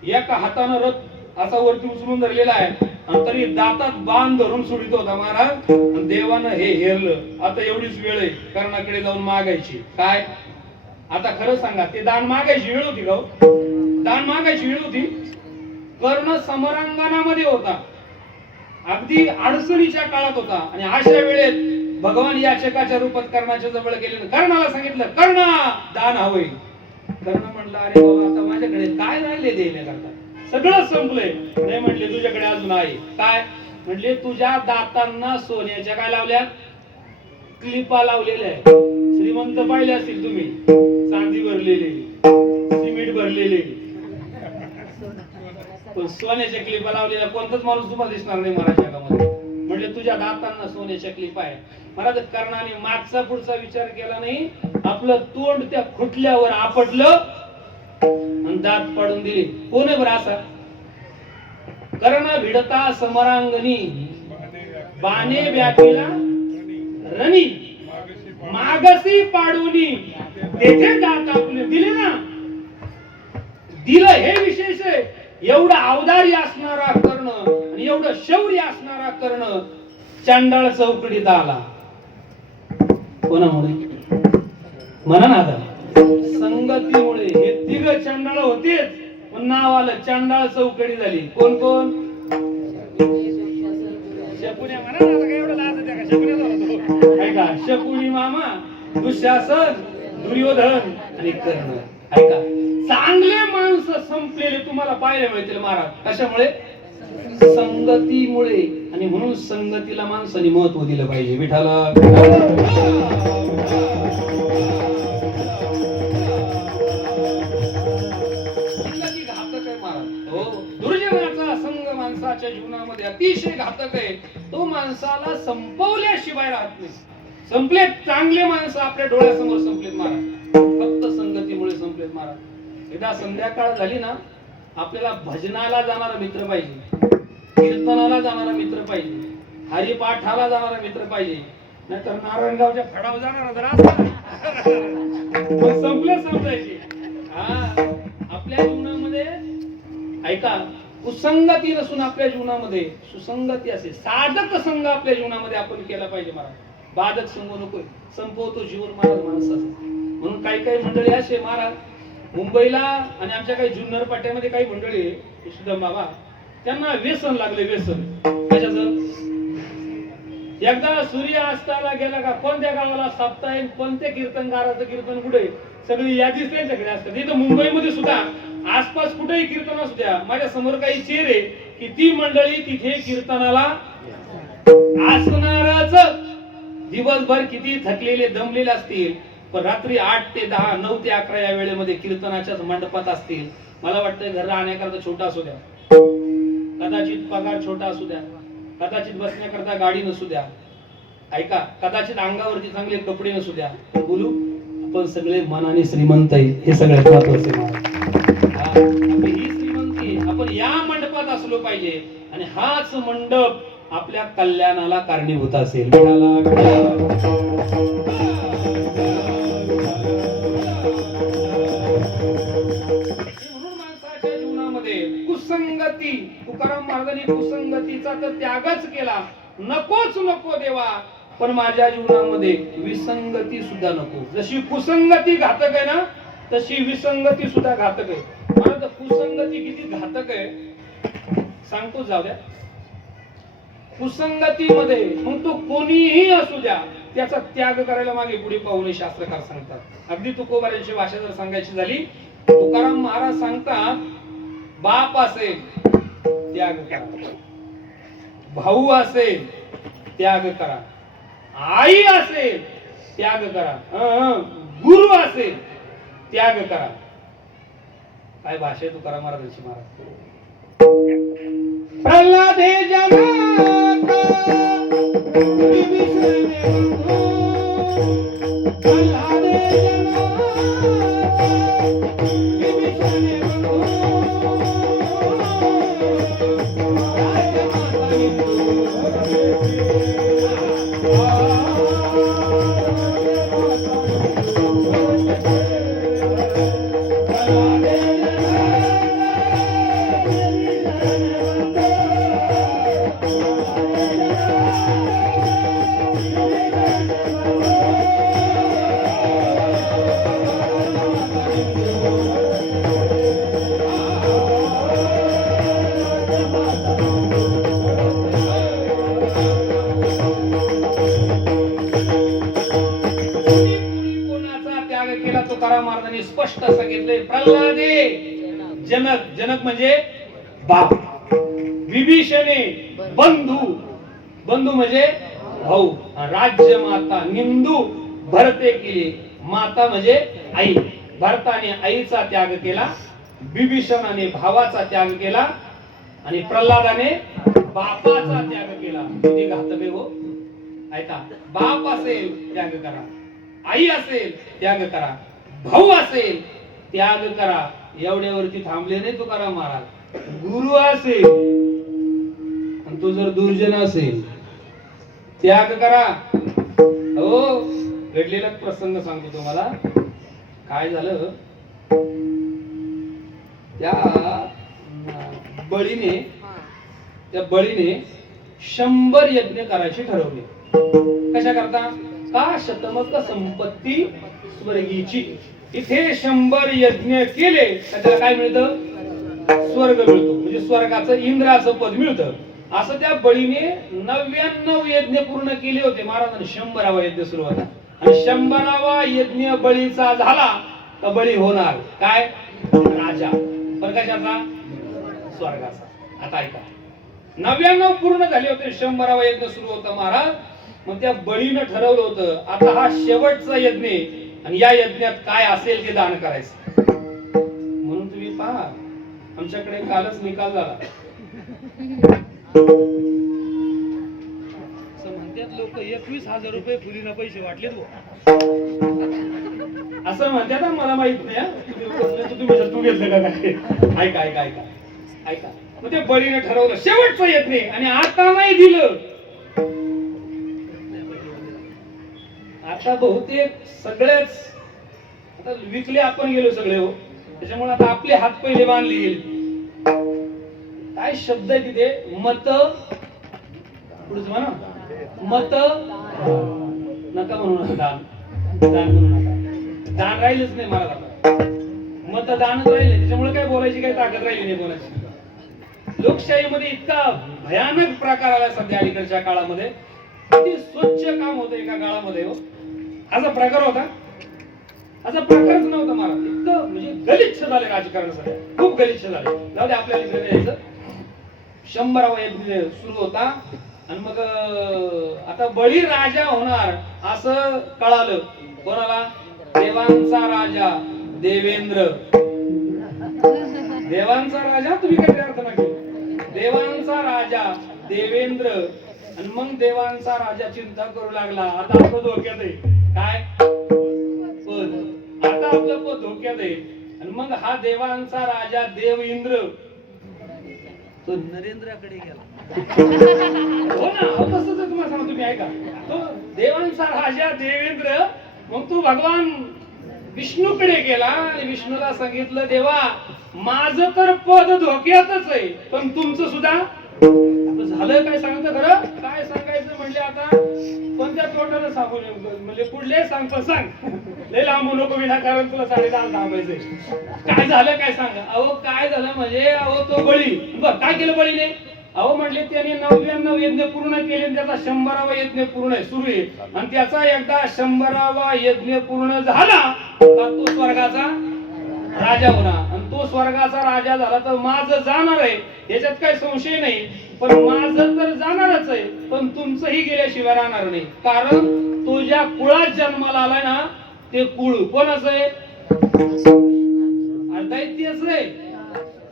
एका हातानं रथ असा वरती उचलून धरलेला आहे आणि तरी दातात बाण धरून सोडित होता महाराज. देवानं हे हेरलं आता एवढीच वेळ आहे कर्णाकडे जाऊन मागायची. काय आता खरं सांगा ते दान मागायची वेळ होती का? दान मागायची वेळ होती. कर्ण समरांगणामध्ये होता, अगदी अडचणीच्या काळात होता आणि अशा वेळेत भगवान याचकाच्या रूपात कर्णाच्या जवळ गेले. कर्णाला सांगितलं कर्णा दान हवंय. कर्ण म्हणला अरे बाबा आता माझ्याकडे काय राहिले देण्याकरता, सगळं संपलंय. नाही म्हटले तुझ्याकडे अजून आहे. काय म्हटले तुझ्या दातांना सोन्याच्या काय लावल्या क्लिपा लावलेल्या आहे. श्रीमंत पाहिले असतील तुम्ही, चांदी भरलेली सिमेंट भरलेले पण सोन्याच्या क्लिपा लावलेल्या कोणताच माणूस तुम्हाला दिसणार नाही महाराज जगामध्ये. म्हणजे तुझ्या दातांना सोन्याच्या क्लिपा आहे. महाराज कर्णाने मागचा पुढचा विचार केला नाही, आपलं तोंड त्या खुटल्यावर आपटलं आणि दात पाडून दिले. कोण आहे बरं असा? कर्ण भिडता समरांगणी बाणे व्यापीला रणी मागसी पाडूनी तेथे दात आपले दिले ना. दिलं हे विशेष आहे. एवढं औदार्य असणारा कर्ण आणि एवढं शौर्य असणारा कर्ण चांडाळ चौकडीत आला. कोणामुळे? म्हणा ना आता संगतीमुळे. हे 3 चांडाळ होतेच पण नाव आलं चांडाळ चौकडी झाली. कोण कोण? शकुनी म्हणा ना आता काय एवढं लाज द्या का शकुनी ऐका शकुनी मामा, दुःशासन, दुर्योधन आणि कर्ण. ऐका चांगले माणसं संपलेले तुम्हाला पाहायला मिळतील महाराज. कशामुळे? संगतीमुळे. आणि म्हणून संगतीला माणसाने महत्व दिलं पाहिजे. विठाला घातक आहे महाराज. हो दुर्जनाचा संग माणसाच्या जीवनामध्ये अतिशय घातक आहे. तो माणसाला संपवल्याशिवाय राहत नाही. संपले चांगले माणसं आपल्या डोळ्यासमोर संपलेत महाराज, फक्त संगतीमुळे संपलेत महाराज. एकदा संध्याकाळ झाली ना आपल्याला भजनाला जाणारा मित्र पाहिजे, कीर्तनाला जाणारा मित्र पाहिजे, हरिपाठाला जाणारा मित्र पाहिजे. नाहीतर नारायणगावच्या फडावर जाणारा जरा संपले समजायचे. आपल्या जीवनामध्ये ऐका कुसंगती नसून आपल्या जीवनामध्ये सुसंगती असेल. साधक संघ आपल्या जीवनामध्ये आपण केला पाहिजे महाराज. बाधक संघ नकोय. संपवतो जीवन महाराज माणसाचं. म्हणून काही काही मंडळी असे महाराज मुंबईला आणि आमच्या काही जुन्नर पाट्यामध्ये काही मंडळी सुद्धा बाबा त्यांना व्यसन लागले. व्यसन कशाचं? एकदा सूर्य अस्ताला गेला का कोणत्या गावाला साप्ताहिक कोणत्या कीर्तनकाराचं कीर्तन कुठे सगळी यादीच त्यांच्याकडे असतात. इथं मुंबईमध्ये सुद्धा आसपास कुठेही कीर्तन असू द्या, माझ्या समोर काही चेहरे की ती मंडळी तिथे कीर्तनाला असणारच. दिवसभर किती थकलेले दमलेले असतील पण रात्री 8 ते 10, 9 ते 11 या वेळेमध्ये कीर्तनाच्याच मंडपात असतील. मला वाटतं घर राहण्याकरता छोटा असू द्या, कदाचित पगार छोटा असू द्या, कदाचित बसण्याकरता गाडी नसू द्या, ऐका कदाचित अंगावरती चांगले कपडे नसू द्या, पण बोलू आपण सगळे मनाने श्रीमंत आहे. हे सगळ्यात महत्वाचे आपली ही श्रीमंती आपण या मंडपात असलो पाहिजे आणि हाच मंडप आपल्या कल्याणाला कारणीभूत असेल. कुसंगती तुकाराम महाराजांनी कुसंगतीचा तर त्यागच केला, नकोच नको देवा, पण माझ्या जीवनामध्ये विसंगती सुद्धा नको. जशी कुसंगती घातक आहे ना, तशी विसंगती सुद्धा घातक आहे. मला तर कुसंगती किती घातक आहे सांगतो, जाऊ द्या. कुसंगतीमध्ये मग तो कोणीही असू द्या, त्याचा त्याग करायला मागे पुढे पाहू नये शास्त्रकार सांगतात. अगदी तुकोबारांची भाषा जर सांगायची झाली, तुकाराम महाराज सांगतात, बाप असेल त्याग करा, भाऊ असेल त्याग करा, आई असेल त्याग करा, गुरु असेल त्याग करा. काय भाषा आहे तुकाराम महाराजांची. महाराज प्रल्हादे जनक विभीषणे बंधू, प्रल्हादे जनक विभीषणे बंधू, तुकाराम महाराजांनी स्पष्ट सांगितले. प्रल्हादे जनक, जनक म्हणजे बाप, विभीषणे बंधू, बंधू म्हणजे भाऊ, राज्य माता निंदू भरते केली, माता म्हणजे आई. भरताने आईचा त्याग केला, विभीषणाने भावाचा त्याग केला आणि प्रल्हादाने बापाचा त्याग केला. किती घातक आहे हो. ऐका, बाप असेल त्याग करा, आई असेल त्याग करा, भाऊ असेल त्याग करा. एवढ्यावरती थांबले नाही तुकाराम महाराज. गुरु असेल आणि तो जर दुर्जन असेल त्याग करा. हो, घडलेला प्रसंग सांगतो तुम्हाला. काय झालं, त्या बळीने 100 यज्ञ करायचे ठरवले. कशा करता? का शतमक संपत्ती स्वर्गीची. इथे 100 यज्ञ केले तर त्याला काय मिळतं? स्वर्ग मिळतो, म्हणजे स्वर्गाचं इंद्राचं पद मिळतं. असं त्या बळीने 99 यज्ञ पूर्ण केले होते. महाराजांनी 100वा यज्ञ सुरू होता आणि 100वा यज्ञ बळीचा झाला तर बळी होणार काय? राजा. पण कशाचा? स्वर्गाचा. आता ऐका, 99 पूर्ण झाले होते, 100वा यज्ञ सुरू होता महाराज. मग त्या बळीनं ठरवलं होतं, आता हा शेवटचा यज्ञ आणि या यज्ञात काय असेल ते दान करायचं. म्हणून तुम्ही पहा, आमच्याकडे कालच निकाल झाला. म्हणतात लोक 21,000 रुपये फुलीना पैसे वाटले तू, असं म्हणतात. मला माहित नाही तू घेतलं का काय. ऐका ऐका ऐका ऐका. मग ते बळीने ठरवलं शेवटचं यज्ञ आणि आता नाही दिलं. आता बहुतेक सगळेच आता विकले, आपण गेलो सगळे हो. त्याच्यामुळे आता आपले हात पहिले बांधले गेले. काय शब्द आहे तिथे? मत, पुढे म्हणा मत नका म्हणू नका, दान, दान म्हणू नका. दान राहिलंच नाही मला आता, मतदानच राहिले. त्याच्यामुळे काय बोलायची काही ताकद राहिली नाही बोलायची. लोकशाहीमध्ये इतका भयानक प्रकार आला सध्या अलीकडच्या काळामध्ये. किती स्वच्छ काम होतं एका काळामध्ये हो. असा प्रकार होता, असा प्रकारच नव्हता महाराज. इतकं म्हणजे गलिच्छ झाले राजकारण, सध्या खूप गलिच्छ झाले. जाऊ दे, आपल्याला इकडे यायचं. 100वा यज्ञ सुरू होता आणि मग आता बळी राजा होणार असं कळालं. कोणाला? देवांचा राजा देवेंद्र. देवांचा राजा, तुम्ही काही अर्थ नका. देवांचा राजा देवेंद्र. आणि मग देवांचा राजा चिंता करू लागला, आता आपलं धोक्यात आहे. काय? पद. आता आपलं पद धोक्यात आहे. आणि मग हा देवांचा राजा देव इंद्र तो नरेंद्राकडे गेला. हो ना, तसंच तुम्हाला सांगतो, तुम्ही ऐका. तो देवांचा राजा देवेंद्र मग तू भगवान विष्णूकडे गेला आणि विष्णूला सांगितलं, देवा माझं तर पद धोक्यातच आहे, पण तुमचं सुद्धा आता झालं काय सांगतं खरं काय सांगायचं म्हणले आता कोणत्या तोंडाला सांगू म्हणजे पुढले सांगतो सांग लय लांबू नको विनाकारण तुला 10:30 थांबायचंय काय झालं काय सांग अहो काय झालं म्हणजे अहो तो बळी बर काय केलं बळीने अहो म्हटले त्याने 99 यज्ञ पूर्ण केले आणि त्याचा 100वा यज्ञ पूर्ण सुरू आहे आणि त्याचा एकदा 100वा यज्ञ पूर्ण झाला का तो स्वर्गाचा राजा होणार आणि तो स्वर्गाचा राजा झाला तर माझं जाणार आहे याच्यात काही संशय नाही पण माझं तर जाणारच आहे पण तुमचंही गेल्याशिवाय राहणार नाही कारण तो ज्या कुळात जन्माला आलाय ना ते कुळ कोणाचं आहे दैत्यच आहे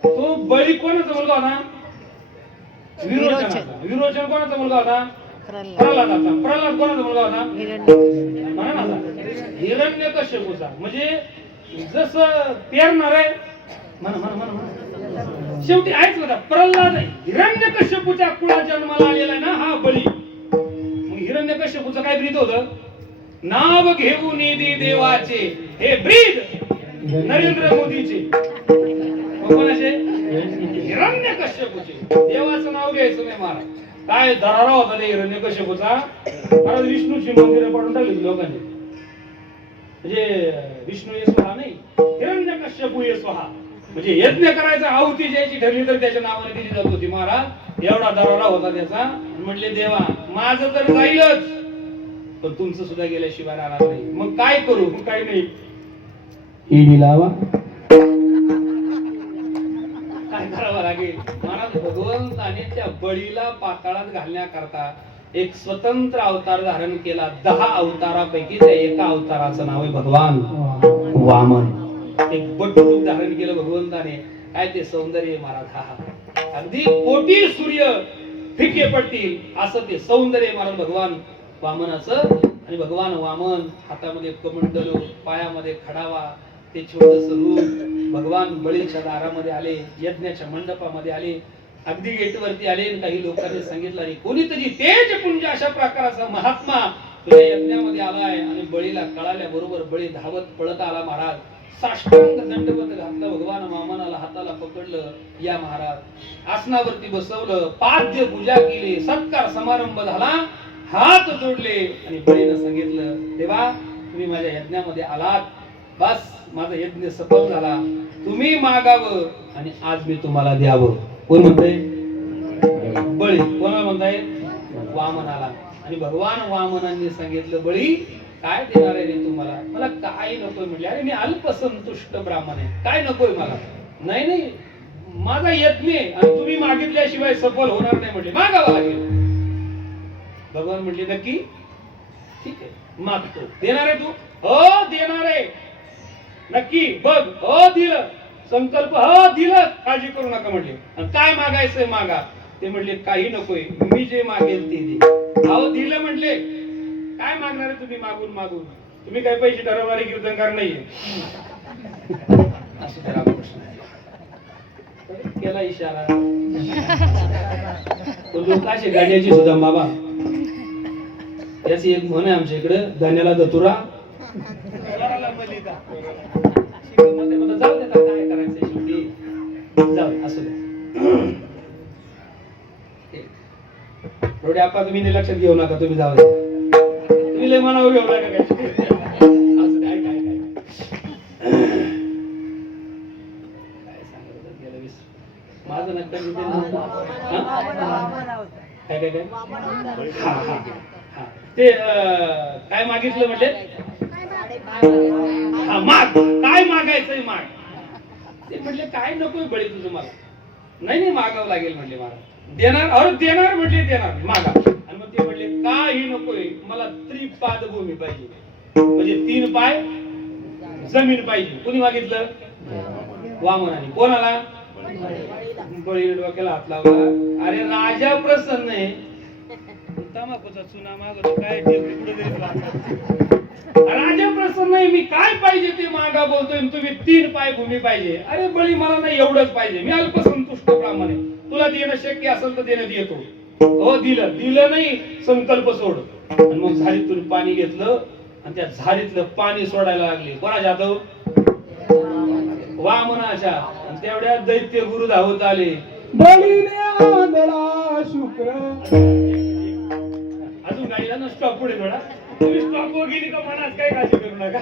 तो बळी कोणाचा मुलगा होता विरोचन कोणाचा मुलगा होता प्रल्हादाचा प्रल्हाद कोणाचा मुलगा होता म्हणा ना हिरण्यकश्यपूचा म्हणजे जसं पेरणार आहे म्हणा म्हणा म्हणा म्हणा शेवटी आहेच बघा प्रल्हाद हिरण्यकश्यपूच्या कुळात जन्माला आलेला आहे ना हा बळी मग हिरण्यकश्यपूचं काय ब्रीद होतं नाव घेऊन निधी देवाचे हे ब्रीद नरेंद्र मोदीचे कोणाचे हिरण्यकश्यपूचे देवाचं नाव घ्यायचं नाही महाराज काय दरारा होता ते हिरण्यकश्यपूचा महाराज विष्णूची मंदिरं पाडून टाकली लोकांनी म्हणजे विष्णू ये स्वहा नाही हिरण्यकश्यपू ये स्वहा म्हणजे यज्ञ करायचा आहुती द्यायची ठरली तर त्याच्या नावाने दिली जात होती महाराज एवढा दरारा होता त्याचा म्हणले देवा माझं तर जाईलच पण तुमचं सुद्धा गेल्याशिवाय राहणार नाही मग काय करू काही नाही ईडी लावा काय करावं लागेल महाराज भगवंताने त्या बळीला पाताळात घालण्याकरता एक स्वतंत्र अवतार धारण केला 10 अवतारापैकी त्या एका अवताराचं नाव आहे भगवान वामन एक बटू रूप धारण केलं भगवंताने काय ते सौंदर्य महाराज हा अगदी कोटी सूर्य फिके पडतील असं ते सौंदर्य महाराज भगवान वामनाचं आणि भगवान वामन हातामध्ये कमंडल पायामध्ये खडावा ते छोटस रूप भगवान बळीच्या दारामध्ये आले यज्ञाच्या मंडपामध्ये आले अगदी गेटवरती आले काही लोकांनी सांगितलं आणि कोणीतरी तेजपुंज अशा प्रकारचा महात्मा तुझ्या यज्ञामध्ये आलाय आणि बळीला कळाल्या बरोबर बळी धावत पळत आला महाराज साष्टांग दंडवत घातला भगवान वामनाला हाताला पकडलं या महाराज आसनावरती बसवलं पाद्य पूजा केली सत्कार समारंभ झाला हात जोडले आणि बळीनं सांगितलं देवा तुम्ही माझ्या यज्ञामध्ये आलात बस माझा यज्ञ सफल झाला तुम्ही मागावं आणि आज मी तुम्हाला द्यावं कोण म्हणताय बळी कोणाला म्हणताय वामनाला आणि भगवान वामनांनी सांगितलं बळी काय देणार आहे रे तुम्हाला मला काय नकोय म्हटले अरे मी अल्पसंतुष्ट ब्राह्मण आहे काय नकोय मला नाही नाही माझा यज्ञ आणि तुम्ही मागितल्याशिवाय सफल होणार नाही म्हटले मागावं लागेल भगवान म्हटले नक्की ठीक आहे मागतो देणार आहे तू हो देणार आहे नक्की बघ हो दिलं संकल्प हो दिलं काळजी करू नका म्हटले आणि काय मागायचंय मागा ते म्हटले काही नकोय मी जे मागेल ते दे अहो दिलं म्हटले काय मागणार आहे तुम्ही मागून मागून तुम्ही काही पैसे ठरवणारे कीर्तनकार नाहीये असं करा केला इशारा तो लोक असे गाण्याची सुद्धा बाबा याची एक म्हण आहे आमच्या इकडे गाण्याला दतुरा जाऊ दे काय करायचं शेवटी जाऊ असू दे थोडे आपण तुम्ही लक्षात घेऊ नका तुम्ही जाऊ दे तुम्ही लय मनावर घेऊ नका काय असू दे काय काय काय सांगत गेलं विसर माझं नक्की काय काय काय हा हा हा ते काय मागितलं म्हटले हा माग काय मागायचंय माग ते म्हटले काय नकोय बळी तुझं मला नाही नाही मागावं लागेल म्हटले मला देणार अरे देणार म्हटले देणार मागा आणि मग ते म्हटले काही नकोय मला त्रिपाद भूमी पाहिजे म्हणजे 3 पाय जमीन पाहिजे कोणी मागितलं वामनाने कोणाला बळीने डोक्याला हात लावला अरे राजा प्रसन्न आहे तमाखूचा चुना मागतो काय राजा प्रसन्न आहे मी काय पाहिजे ते मागा बोलतोय तुम्ही 3 पाय भूमी पाहिजे अरे बळी मला नाही एवढंच पाहिजे मी अल्पसंतुष्ट ब्राह्मण आहे तुला देणं शक्य असेल तर देण्यात येतो हो दिलं दिलं नाही संकल्प सोड आणि मग झाडीतून पाणी घेतलं आणि त्या झाडीतलं पाणी सोडायला लागले कोणाच्या हातावर वामनाच्या आणि तेवढ्या दैत्य गुरु धावत आले बळीने आंधळा शुक्र. अजून गाडीला ना स्टॉप पुढे थोडा. तुम्ही स्टॉप वर गेली का मनात काही काळजी करू नका.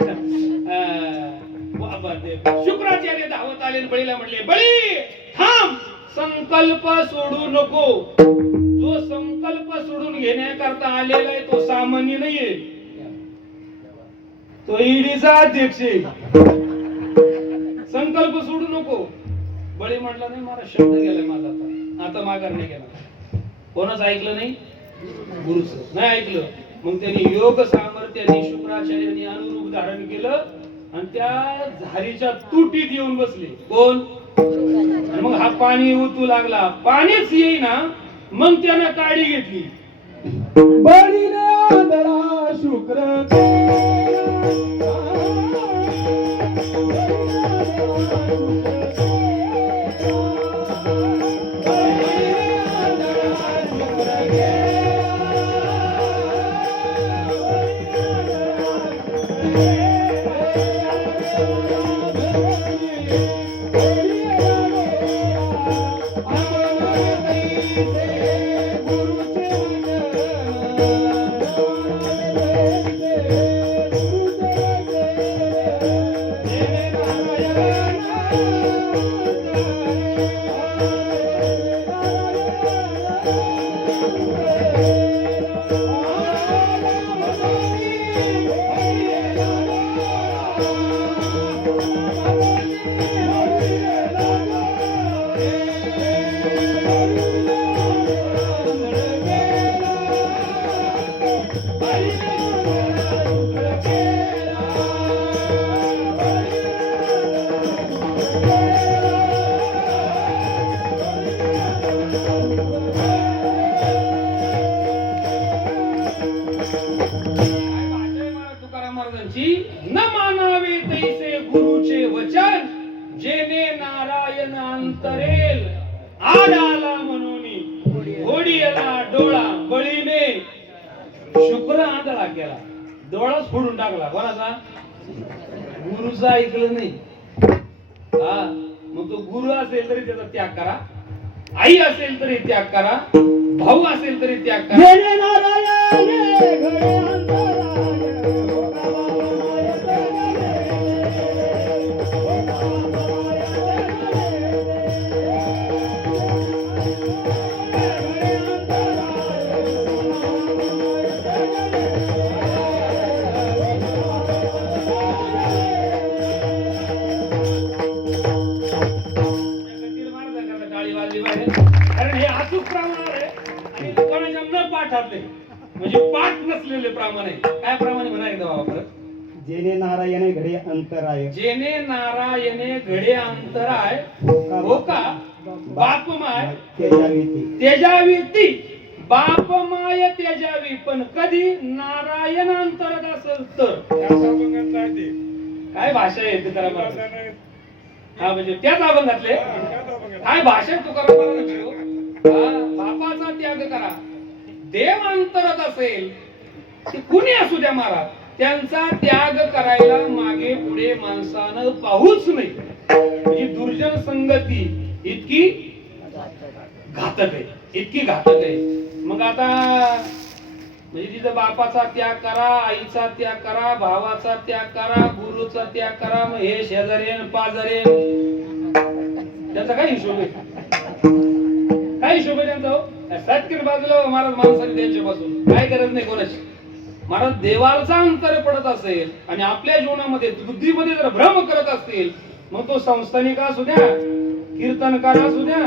शुक्राचार्य धावत आले आणि बळीला म्हणले, बळी थांब, संकल्प सोडू नको. जो संकल्प सोडून घेण्याकरता आलेला आहे तो सामान्य नाहीये, तो ईडीचा अध्यक्ष आहे. संकल्प सोडू नको. बळी म्हटला, नाही मला शब्द गेलाय माझा, आता माघार नाही गेला. कोणाच ऐकलं नाही? गुरुच नाही ऐकलं. मग त्यांनी योग सामर्थ्याने शुक्राचार्यांनी अनुरूप धारण केलं आणि त्या झारीच्या तुटीत येऊन बसले. कोण? आणि मग हा पाणी उतू लागला. पाणीच येईना. मग त्यानं काडी घेतली. बळीने आंधळा शुक्र. न मानावे तैसे गुरुचे वचन, जेने नारायण अंतरेल. आडाला म्हणून घोडीला डोळा. बळीने शुक्र आंधळा केला, डोळाच फोडून टाकला. कोणाचा? गुरुचं ऐकलं नाही. हा, मग तो गुरु असेल तरी त्याचा त्याग करा, आई असेल तरी त्याग करा, भाऊ असेल तरी त्याग करा. जेने नारायण घडे अंतराय. कारण हे अचूक प्रमाण आहे आणि कोणाच्या न पाठातले, म्हणजे पाठ नसलेले प्रमाण आहे. काय प्रमाण म्हणा एकदा बाबा परत. जेने नारायणे घडे अंतराय. जेने नारायणे घडे अंतराय. हो का? बाप माय तेजावी ती. बाप माय तेजावी. पण कधी नारायण अंतरात असेल तर. काय भाषा आहे ते करा. हा, म्हणजे त्याच अभंगातले काय भाषा तुकाराम. बापाचा त्याग करा. देव अंतरात असेल की कुणी असू द्या महाराज, त्यांचा त्याग करायला मागे पुढे माणसानं पाहूच नाही. म्हणजे दुर्जन संगती इतकी घातक आहे, इतकी घातक आहे. मग आता म्हणजे तिथं बापाचा त्याग करा, आईचा त्याग करा, भावाचा त्याग करा, गुरुचा त्याग करा. मग हे शेजारीन पाजारीन त्याचा काय हिशोब आहे? काय हिशोब आहे त्यांचा? सटकीन बाजूला महाराज माणसाने त्यांच्यापासून काय गरज नाही कोणाची. महाराज देवाचा अंतर पडत असेल आणि आपल्या जीवनामध्ये बुद्धीमध्ये जर भ्रम करत असतील, मग तो संस्थानिक असू द्या, कीर्तनकार असू द्या,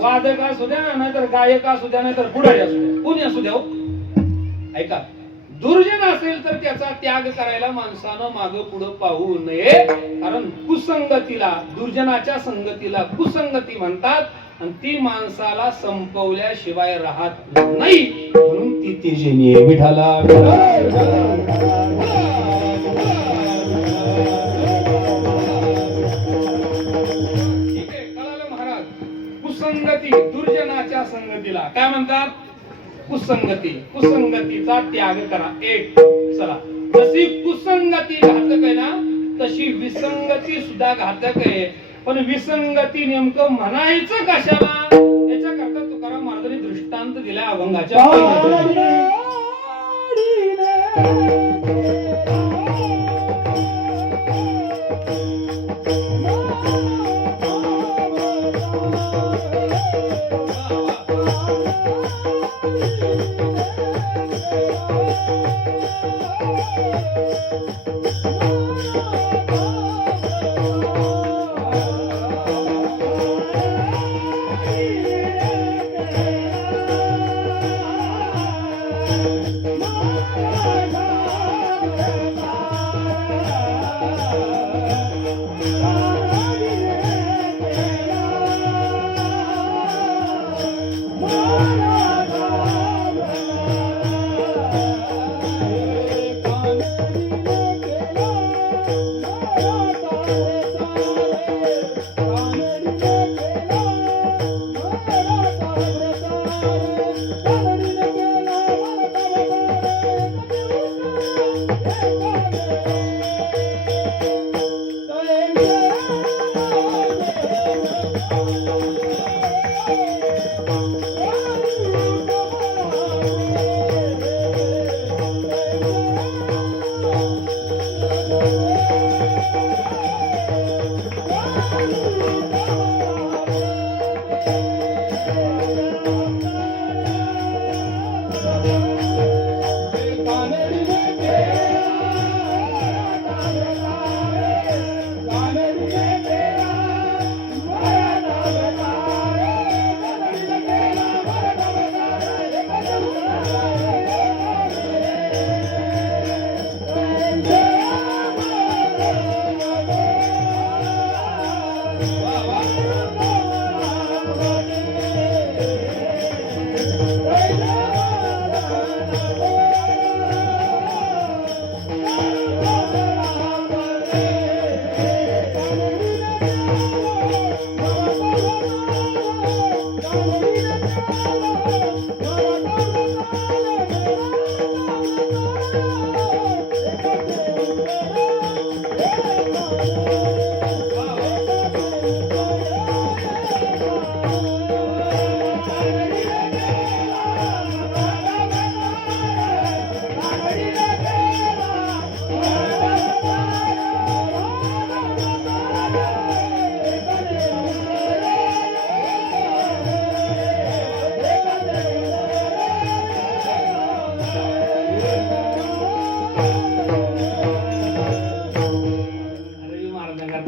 वादक असू द्या, नाहीतर गायक असू द्या, नाहीतर पुढारी असू द्या, कोणी असू द्या. ऐका, दुर्जन असेल तर त्याचा त्याग करायला माणसानं मागं पुढं पाहू नये. कारण कुसंगतीला, दुर्जनाच्या संगतीला कुसंगती म्हणतात आणि ती माणसाला संपवल्याशिवाय राहत नाही. म्हणून ती तेजनी विठाला. ठीक आहे, कळालं महाराज. कुसंगती, दुर्जनाच्या संगतीला काय म्हणतात? कुसंगती. कुसंगतीचा त्याग करा. एक, चला, जशी कुसंगती घातक आहे ना, तशी विसंगती सुद्धा घातक आहे. पण विसंगती नेमकं म्हणायचं कशाला? अभंगाच्या पहिल्या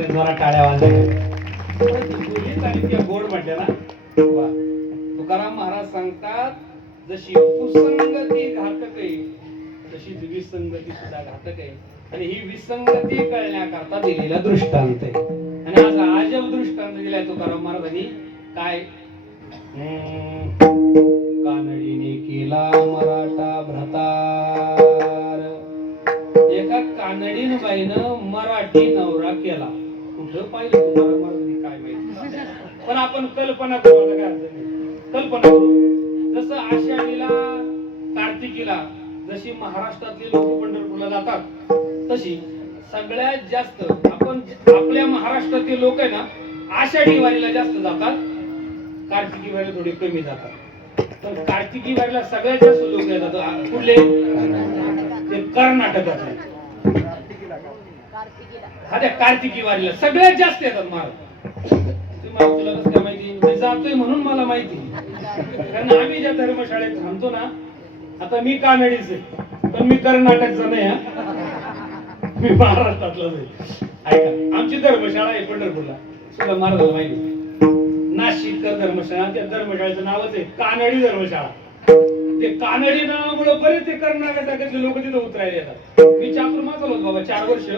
जोरात टाळ्या वाजल्या गोड म्हटल्या ना वा. तुकाराम महाराज सांगतात जशी कुसंगती घातक आहे तशीच विसंगती सुद्धा घातक आहे आणि ही विसंगती कळण्याकरता दिलेला दृष्टांत आहे. आणि आज अजब दृष्टांत दिलाय तुकाराम महाराजांनी. काय कानडीने केला मराठा भ्रतार. एका कानडीन बाईनं मराठी नवरा केला. कुठं पाहिलं तुकाराम महाराजांनी काय माहिती, पण आपण कल्पना करू. काय अडचण नाही, कल्पना करू. जसं आषाढीला कार्तिकीला जशी महाराष्ट्रातले लोक पंढरपूरला जातात तशी सगळ्यात जास्त आपण आपल्या महाराष्ट्रातले लोक आहे ना आषाढी वारीला जास्त जातात, कार्तिकी वारीला थोडे कमी जातात. पण कार्तिकी वारीला सगळ्यात जास्त लोक येतात. कुठले? ते कर्नाटकातले. हा त्या कार्तिकी वारीला सगळ्यात जास्त येतात महाराज. तुला कसं काय माहिती? मी जातोय म्हणून मला माहिती. कारण आम्ही ज्या धर्मशाळेत थांबतो ना, आता मी कानडीच आहे पण मी कर्नाटकचा नाही. हा मी महाराष्ट्रातलाच आहे. ऐका, आमची धर्मशाळा आहे पंढरपूरला, सुद्धा महाराजाला माहिती. नाशिककर धर्मशाळा, त्या धर्मशाळेचं नावच आहे कानडी धर्मशाळा. ते कानडी नावामुळे बरेच ते कर्नाटकातले लोक तिथे उतरायला येतात. मी चातुर्मास झालो बाबा 4 वर्ष.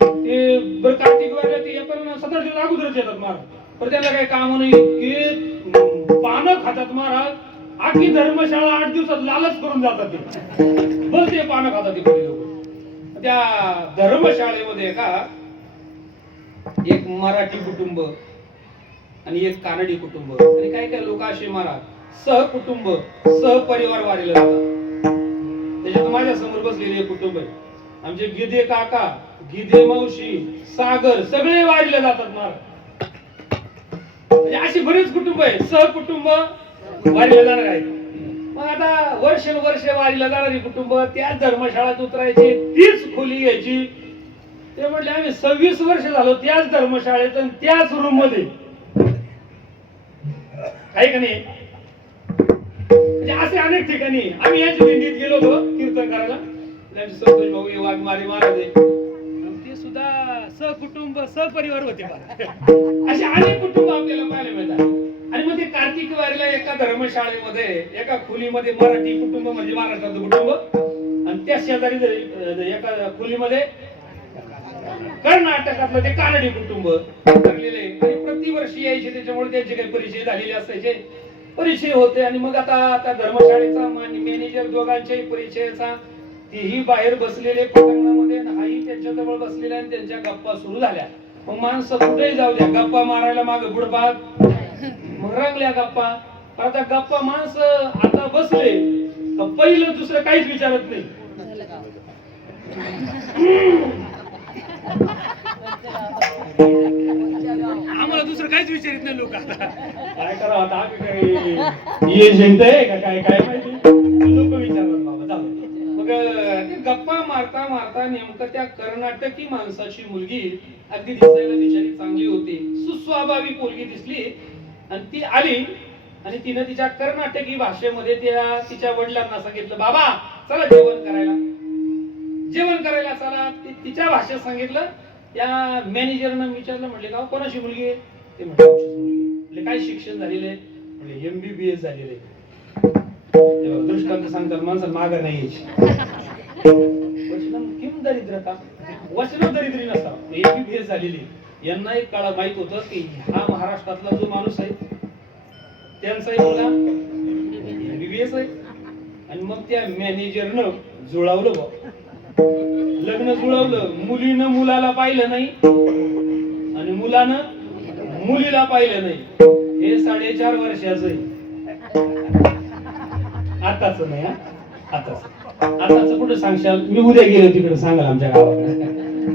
ते बरं कार्तिक वारीला ते येताना 7 दिवस अगोदरच येतात महाराज. पण त्याला काही काम नाही की पानं खातात महाराज. आखी धर्मशाळा 8 दिवसात लालच करून जातात ते. बरं ते पानं खातात ते लोक. त्या धर्मशाळेमध्ये का एक मराठी कुटुंब आणि एक कानडी कुटुंब आणि काही काही लोक असे महाराज सहकुटुंब सहपरिवार वारीला जातात. त्याच्यात माझ्या समोर बसलेले कुटुंब आहे. आमचे गिदे काका, गिदे मावशी, सागर सगळे वारीला जातात महाराज. म्हणजे अशी बरीच कुटुंब आहे सहकुटुंब वारीला जाणार आहेत. मग आता वर्ष वारीला जाणारी कुटुंब त्याच धर्मशाळेत उतरायची, तीच खोली घ्यायची. ते म्हटले आम्ही 26 वर्ष झालो त्याच धर्मशाळेत आणि त्याच रूम मध्ये, आहे का नाही? म्हणजे असे अनेक ठिकाणी आम्ही याच्या दिंडीत गेलो होतो कीर्तन करायला. संतोष भाऊ हे वाघमारे महाराज आहे, ते सुद्धा सहकुटुंब सहपरिवार होते. असे अनेक कुटुंब आपल्याला पाहायला मिळतात. आणि मग ते कार्तिक वारीला एका धर्मशाळेमध्ये एका खोलीमध्ये मराठी कुटुंब म्हणजे महाराष्ट्राचं कुटुंब, आणि त्या शेजारी एका खोलीमध्ये कर्नाटकातलं ते कानडी कुटुंब ठरलेले. आणि प्रतिवर्षी यायचे, त्याच्यामुळे त्यांचे काही परिचय झालेले असायचे, परिचय होते. आणि मग आता त्या धर्मशाळेचा मॅनेजर दोघांच्याही परिचयाचा, तेही बाहेर बसलेले पटांगणामध्ये, हाही त्यांच्या जवळ बसलेले, आणि त्यांच्या गप्पा सुरू झाल्या. मग माणसं कुठेही जाऊ द्या, गप्पा मारायला मागे पुढे पाहत, मग रंगल्या गप्पा. आता गप्पा माणसं आता बसले तर पहिलं दुसरं काहीच विचारत नाही. आम्हाला दुसरं काहीच विचारित नाही लोक. आता काय करावं, आता आम्ही काही एजंट आहे का काय काय माहिती, लोक विचारतात बाबा. जाऊ मग ते गप्पा मारता मारता नेमकं त्या कर्नाटकी माणसाची मुलगी, अगदी दिसायला बिचारी चांगली होती, सुस्वाभाविक मुलगी दिसली, आणि ती आली आणि तिने तिच्या कर्नाटकी भाषेमध्ये तिच्या वडिलांना सांगितलं, बाबा चला जेवण करायला, जेवण करायला चला. तिच्या भाषेत सांगितलं. त्या मॅनेजरनं विचारलं, म्हटले का कोणाची मुलगी आहे? ते म्हटलं आमचीच मुलगी. म्हणजे काय शिक्षण झालेलं आहे? म्हणजे MBBS झालेलं आहे. दृष्टांत सांगतात माणसाला मागं नाही यायची. वचनं किम दरिद्रता, वचनं दरिद्री नसा. MBBS झालेली. यांना एक काळ माहित होतं की हा महाराष्ट्रातला जो माणूस आहे त्यांचाही मुलगा MBBS आहे. आणि मग त्या मॅनेजरनं जुळवलं बा, लग्न जुळवलं. मुलीनं मुलाला पाहिलं नाही आणि मुलानं मुलीला पाहिलं नाही. हे 4.5 वर्षाचं आहे. आताच नाही, आताच कुठे सांगशाल? मी उद्या गेलो तिकडे सांगाल आमच्या गावाकडे.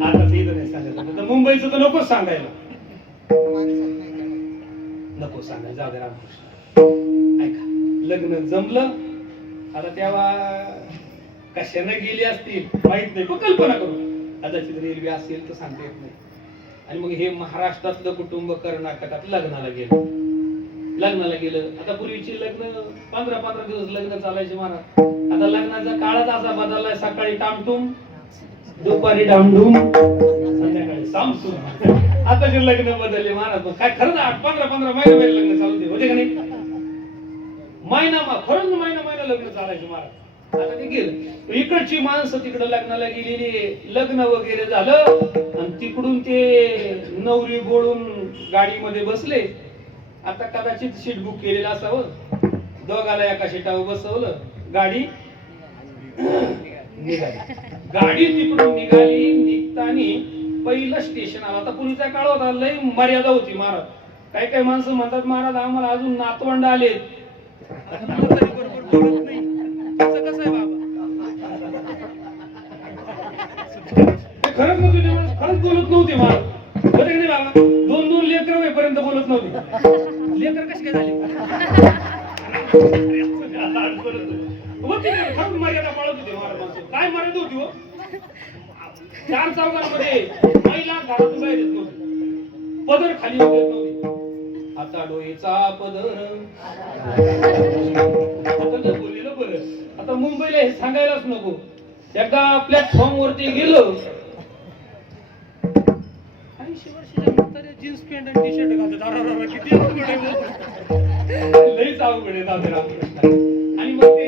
आताच इथं नाही सांगायचं. तर मुंबईचं तर नकोच सांगायला, नको सांगायला. जाऊ दे रामकृष्ण. ऐका, लग्न जमलं. आता तेव्हा कशाने गेली असतील माहित नाही, पण कल्पना करू, कदाचित रेल्वे असेल तर सांगता येत नाही. आणि मग हे महाराष्ट्रातलं कुटुंब कर्नाटकात लग्नाला गेलं. आता पूर्वीची लग्न 15 दिवस लग्न चालायचे महाराज. आता लग्नाचा काळच असा बदललाय, सकाळी टामटूम, दुपारी डामडूम, संध्याकाळी सामसूम. आताचे लग्न बदलले महाराज. काय खरं ना, 15 महिने लग्न चालू होते का नाही? खरंच महिना लग्न चालायचे महाराज. आता ते गेलं. इकडची माणसं तिकडं लग्नाला गेलेली, लग्न वगैरे झालं, आणि तिकडून ते नवरी बोलून गाडीमध्ये बसले. आता कदाचित सीट बुक केलेलं असावं, दोघाला एका सीटावर बसवलं, गाडी निघाली. गाडी तिकडून निघाली. निघतानी पहिलं स्टेशन आलं. आता पूर्वीचा काळ होता, लय मर्यादा होती महाराज. काही काही माणसं म्हणतात, महाराज आम्हाला अजून नातवंड आलेत, बरोबर बोलत नाही. कसं आहे बाबा, खरंच नव्हते, खरंच बोलत नव्हते महाराज. बरं नाही बाबा, 2 लेकर होईपर्यंत बोलत नव्हते. लेकर कशी काय झाली? खरंच मर्यादा पाळत होते महाराज. काय मर्यादा होती हो? 4 चौघांमध्ये महिला घरातून बाहेर येत नव्हती, पदर खाली होत नव्हती. आता डोळेचा पदर, आता बोललेलं बरं. आता मुंबईला हे सांगायलाच नको. एकदा प्लॅटफॉर्म वरती गेलो, 80 वर्षाच्या म्हाताऱ्या जीन्स पॅन्ट आणि टी शर्ट घालतात. किती अवघड आहे, लईच अवघड आहे. आणि मग ते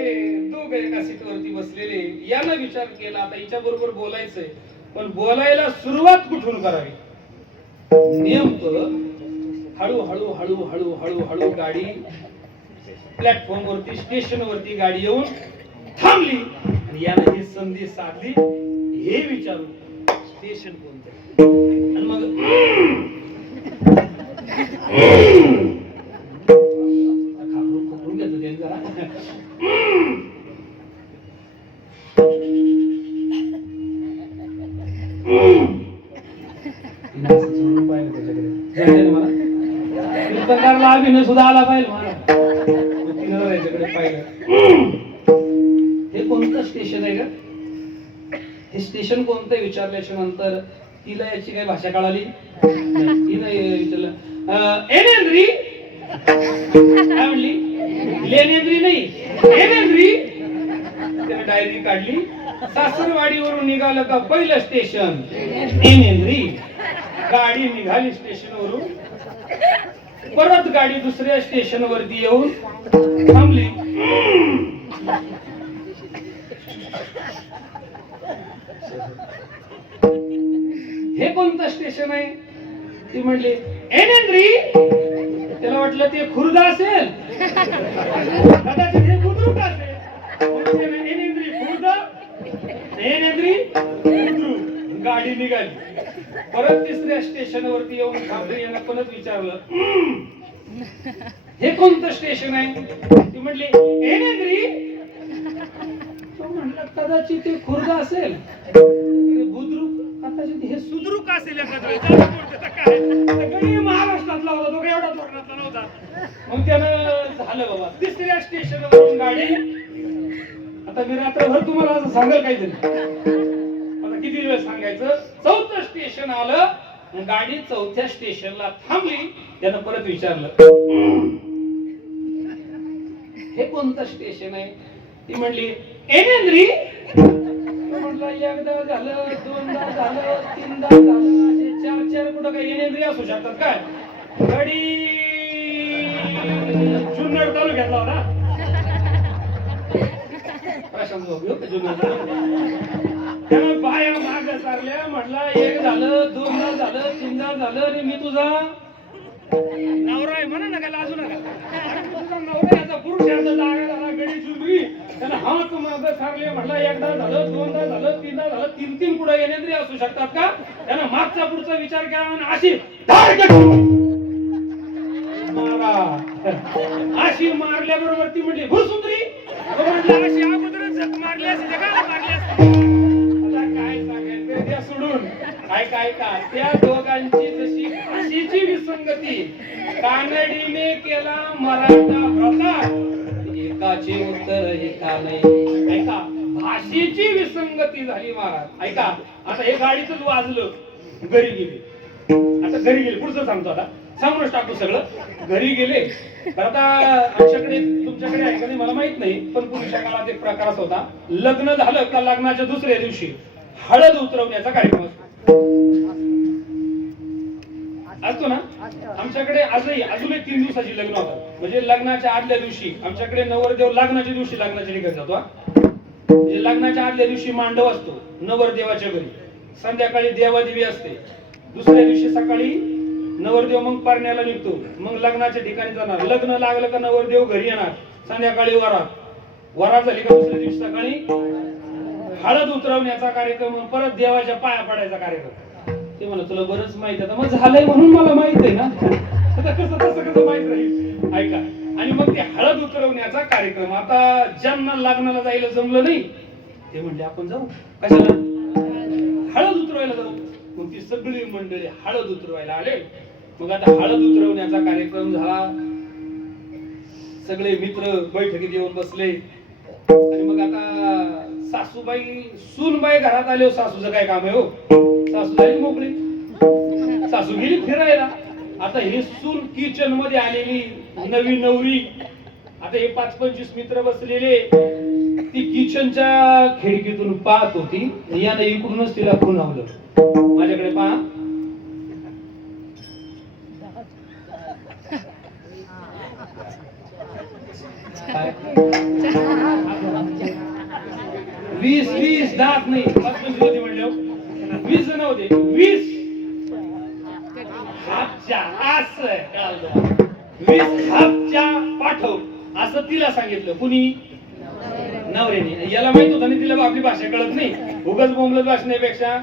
दोघं एका सीटवरती बसलेले. यानं विचार केला, आता हिच्या बरोबर बोलायचंय, पण बोलायला सुरुवात कुठून करावी? नेमकं हळू गाडी प्लॅटफॉर्म वरती, स्टेशन वरती गाडी येऊन थांबली. आणि यानं ही संधी साधली, हे विचारू स्टेशन कोणतं. आणि मग खोकरून घेतो त्यांनी जरा. अभिनय सुद्धा आला पाहिजे मला. जरा याच्याकडे पाहिलं. हे कोणतं स्टेशन आहे का? हे स्टेशन कोणतं विचारल्याच्या नंतर तिला याची काही भाषा कळाली नाही. तिनं विचारलं एनेंद्री. काय म्हणली? लेनेंद्री नाही, एनेंद्री. त्याने डायरी काढली. सासरवाडीवरून निघालं का पहिलं स्टेशन एनेंद्री. गाडी निघाली स्टेशनवरून. परत गाडी दुसऱ्या स्टेशनवरती येऊन थांबली. हे कोणतं स्टेशन आहे? ती म्हणली एनेंद्री. त्याला वाटलं ते खुर्द असेल, कदाचित हे बुद्रुक असेल. एनेंद्री खुर्द, एनेंद्री बुद्रुक. गाडी निघाली. परत तिसऱ्या स्टेशनवरती येऊन थांबली. यांना परत विचारलं हे कोणतं स्टेशन आहे? ती म्हणली एनेंद्री. तो म्हणला कदाचित ते खुर्द असेल, बुद्रुक कदाचित हे सुद्रुक असेल. गडी महाराष्ट्रातला होता तो, एवढा धोरणातला नव्हता. मग त्यानं झालं बाबा. तिसऱ्या स्टेशनवरून गाडी. आता मी रात्रभर तुम्हाला असं सांगाल काहीतरी, आता किती वेळ सांगायचं. चौथं स्टेशन आलं. गाडी चौथ्या स्टेशनला थांबली. त्यानं परत विचारलं हे कोणतं स्टेशन आहे? ती म्हणली एनेंद्री. म्हटलं एकदा झालं, दोनदा झालं, तीनदा झालं, असे चार चार कुठं काही एनेंद्री असू शकतात काय? गाडी जुन्नर तालुक्यातला होता. प्रशांत भाऊ जुन्नर त्यानं बाया माग सारल्या. म्हटलं एक झालं, दोनदा झालं, तीनदा झालं, आणि मी तुझा नवरा आहे म्हणा नका, लाजू नका. तुझा नवरा याचा पुरुष याचा जागा झाला. गडी जुनरी. त्यानं हात माग सारले. म्हटलं एकदा झालं, दोनदा झालं, तीनदा झालं, तीन तीन पुढे येणेंद्री असू शकतात का? त्यानं मागचा पुढचा विचार केला आणि अशी अशी मारल्याबरोबर ती म्हणली भुरसुंदरी. अशी अगोदरच झक मारली असते, जगाला मारली असते. काय सांगायचं त्या सोडून. काय का त्या दोघांची जशी भाषेची विसंगती कानडीने केला मराठा प्रकार. एकाचे उत्तर एका नाही. ऐका, भाषेची विसंगती झाली महाराज. ऐका, आता हे गाडीच वाजलं. घरी गेले. आता घरी गेले. पुढचं सांगतो. आता सांगूनच टाकू सगळं. घरी गेले. आता आमच्याकडे तुमच्याकडे आहे का नाही मला माहित नाही, पण पूर्वीच्या काळात एक प्रकार असा होता. लग्न झालं का लग्नाच्या दुसऱ्या दिवशी हळद उतरवण्याचा कार्यक्रम असतो ना. आमच्याकडे अजूनही 3 दिवसाची लग्न होतात. म्हणजे लग्नाच्या आदल्या दिवशी आमच्याकडे नवरदेव लग्नाच्या दिवशी लग्नाच्या ठिकाणी जातो. म्हणजे लग्नाच्या आदल्या दिवशी मांडव असतो नवरदेवाच्या घरी. संध्याकाळी देवादेवी असते. दुसऱ्या दिवशी सकाळी नवरदेव मग पारण्याला निघतो. मग लग्नाच्या ठिकाणी जाणार. लग्न लागलं का नवरदेव घरी येणार. संध्याकाळी वरात झाली का दुसऱ्या दिवशी सकाळी हळद उतरवण्याचा कार्यक्रम. परत देवाच्या पाया पडायचा कार्यक्रम. ते म्हणलं तुला बरंच माहित आहे. मग झालंय म्हणून मला माहित आहे ना. आता कसं माहित राहील. ऐका, आणि मग ते हळद उतरवण्याचा कार्यक्रम. आता ज्यांना लग्नाला जायला जमलं नाही ते म्हणले आपण जाऊ. कशाला? हळद उतरवायला जाऊ. मग ती सगळी मंडळी हळद उतरवायला आले. मग आता हळद उतरवण्याचा कार्यक्रम झाला. सगळे मित्र बैठकीत येऊन बसले. आणि मग आता सासूबाई सूनबाई घरात आले. सासूचं काय काम आहे हो. सासू झाली मोकळी. सासू गेली फिरायला. आता ही सून किचन मध्ये आलेली नवी नवरी. आता हे 5-25 मित्र बसलेले. ती किचनच्या खिडकीतून पाहत होती. यानं इकडूनच तिला खुणावलं. माझ्याकडे पहा. वीस दात नाही. 25 होते म्हणले. 20 जण होते. 20 हापच्या असं 20 हापच्या पाठव असं तिला सांगितलं. कुणी? नवऱ्याने. याला माहित होतं ना तिला आपली भाषा कळत नाही. उगाच बोंबलत भाषण्यापेक्षा.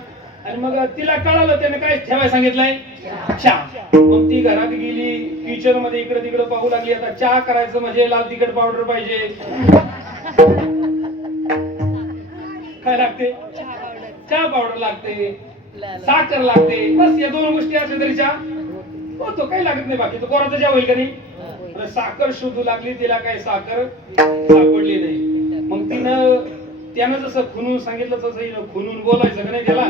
आणि मग तिला कळालं त्याने काय ठेवायला सांगितलंय. चहा. मग ती घरात गेली. किचन मध्ये इकडे तिकडे पाहू लागली. आता चहा करायचं म्हणजे लाल तिखट पावडर पाहिजे. काय लागते? चहा पावडर लागते, साखर लागते. बस या 2 गोष्टी असल्या तरी चहा होतो. काही लागत नाही. बाकी तो कोणाचा चहा होईल का नाही. तर साखर शोधू लागली, तिला काय साखर सापडली नाही. मग त्यानं जसं खुनून सांगितलं तसं हिनं खुनून बोलायचं का नाही त्याला.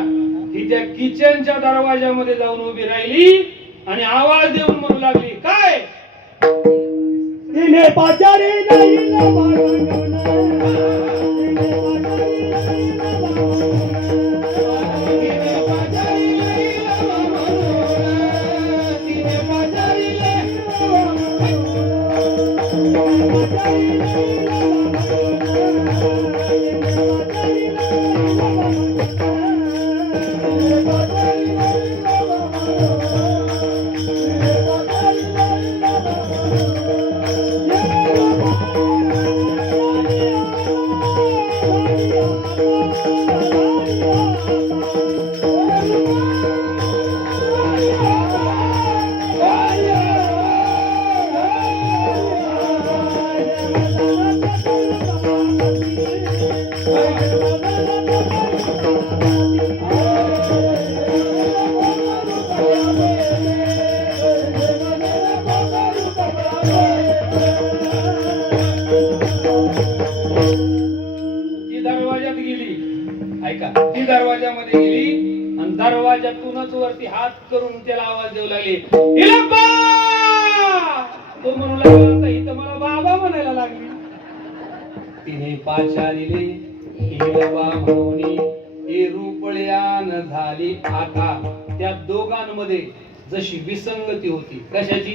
ही त्या किचनच्या दरवाजामध्ये जाऊन उभी राहिली आणि आवाज देऊन म्हणू लागली, काय तिने पाचारी नाही ना बाळगणं. तिने पाचारी नाही ना बाळगणं. तिने पाचारी नाही ना बाळगणं. तिने पाचारी नाही ना बाळगणं. तिने पाचारी नाही ना ती दरवाजामध्ये गेली आणि दरवाजातूनच वरती हात करून त्याला आवाज देऊ लागली, "इलब्बा!" तो म्हणू लागला, "आता ही तर मला बाबा म्हणायला लागली." तिने पाचारिले इलब्बा म्हणून हे रुपळ्यान झाली. आता त्या दोघांमध्ये जशी विसंगती होती, कशाची,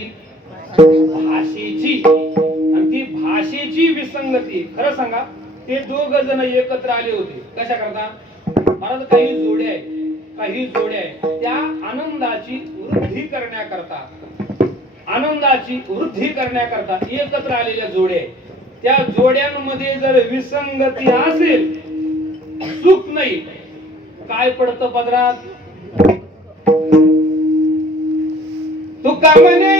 भाषेची. आणि ती भाषेची विसंगती, खरं सांगा ते दोघ जण एकत्र आले होते कशा करता. महाराज काही जोड्या आहेत त्या आनंदाची वृद्धी करण्याकरता एकत्र आलेल्या जोड्या आहेत. त्या जोड्यांमध्ये जर विसंगती असेल, सुख नाही, काय पडतं पदरात, तुका म्हणे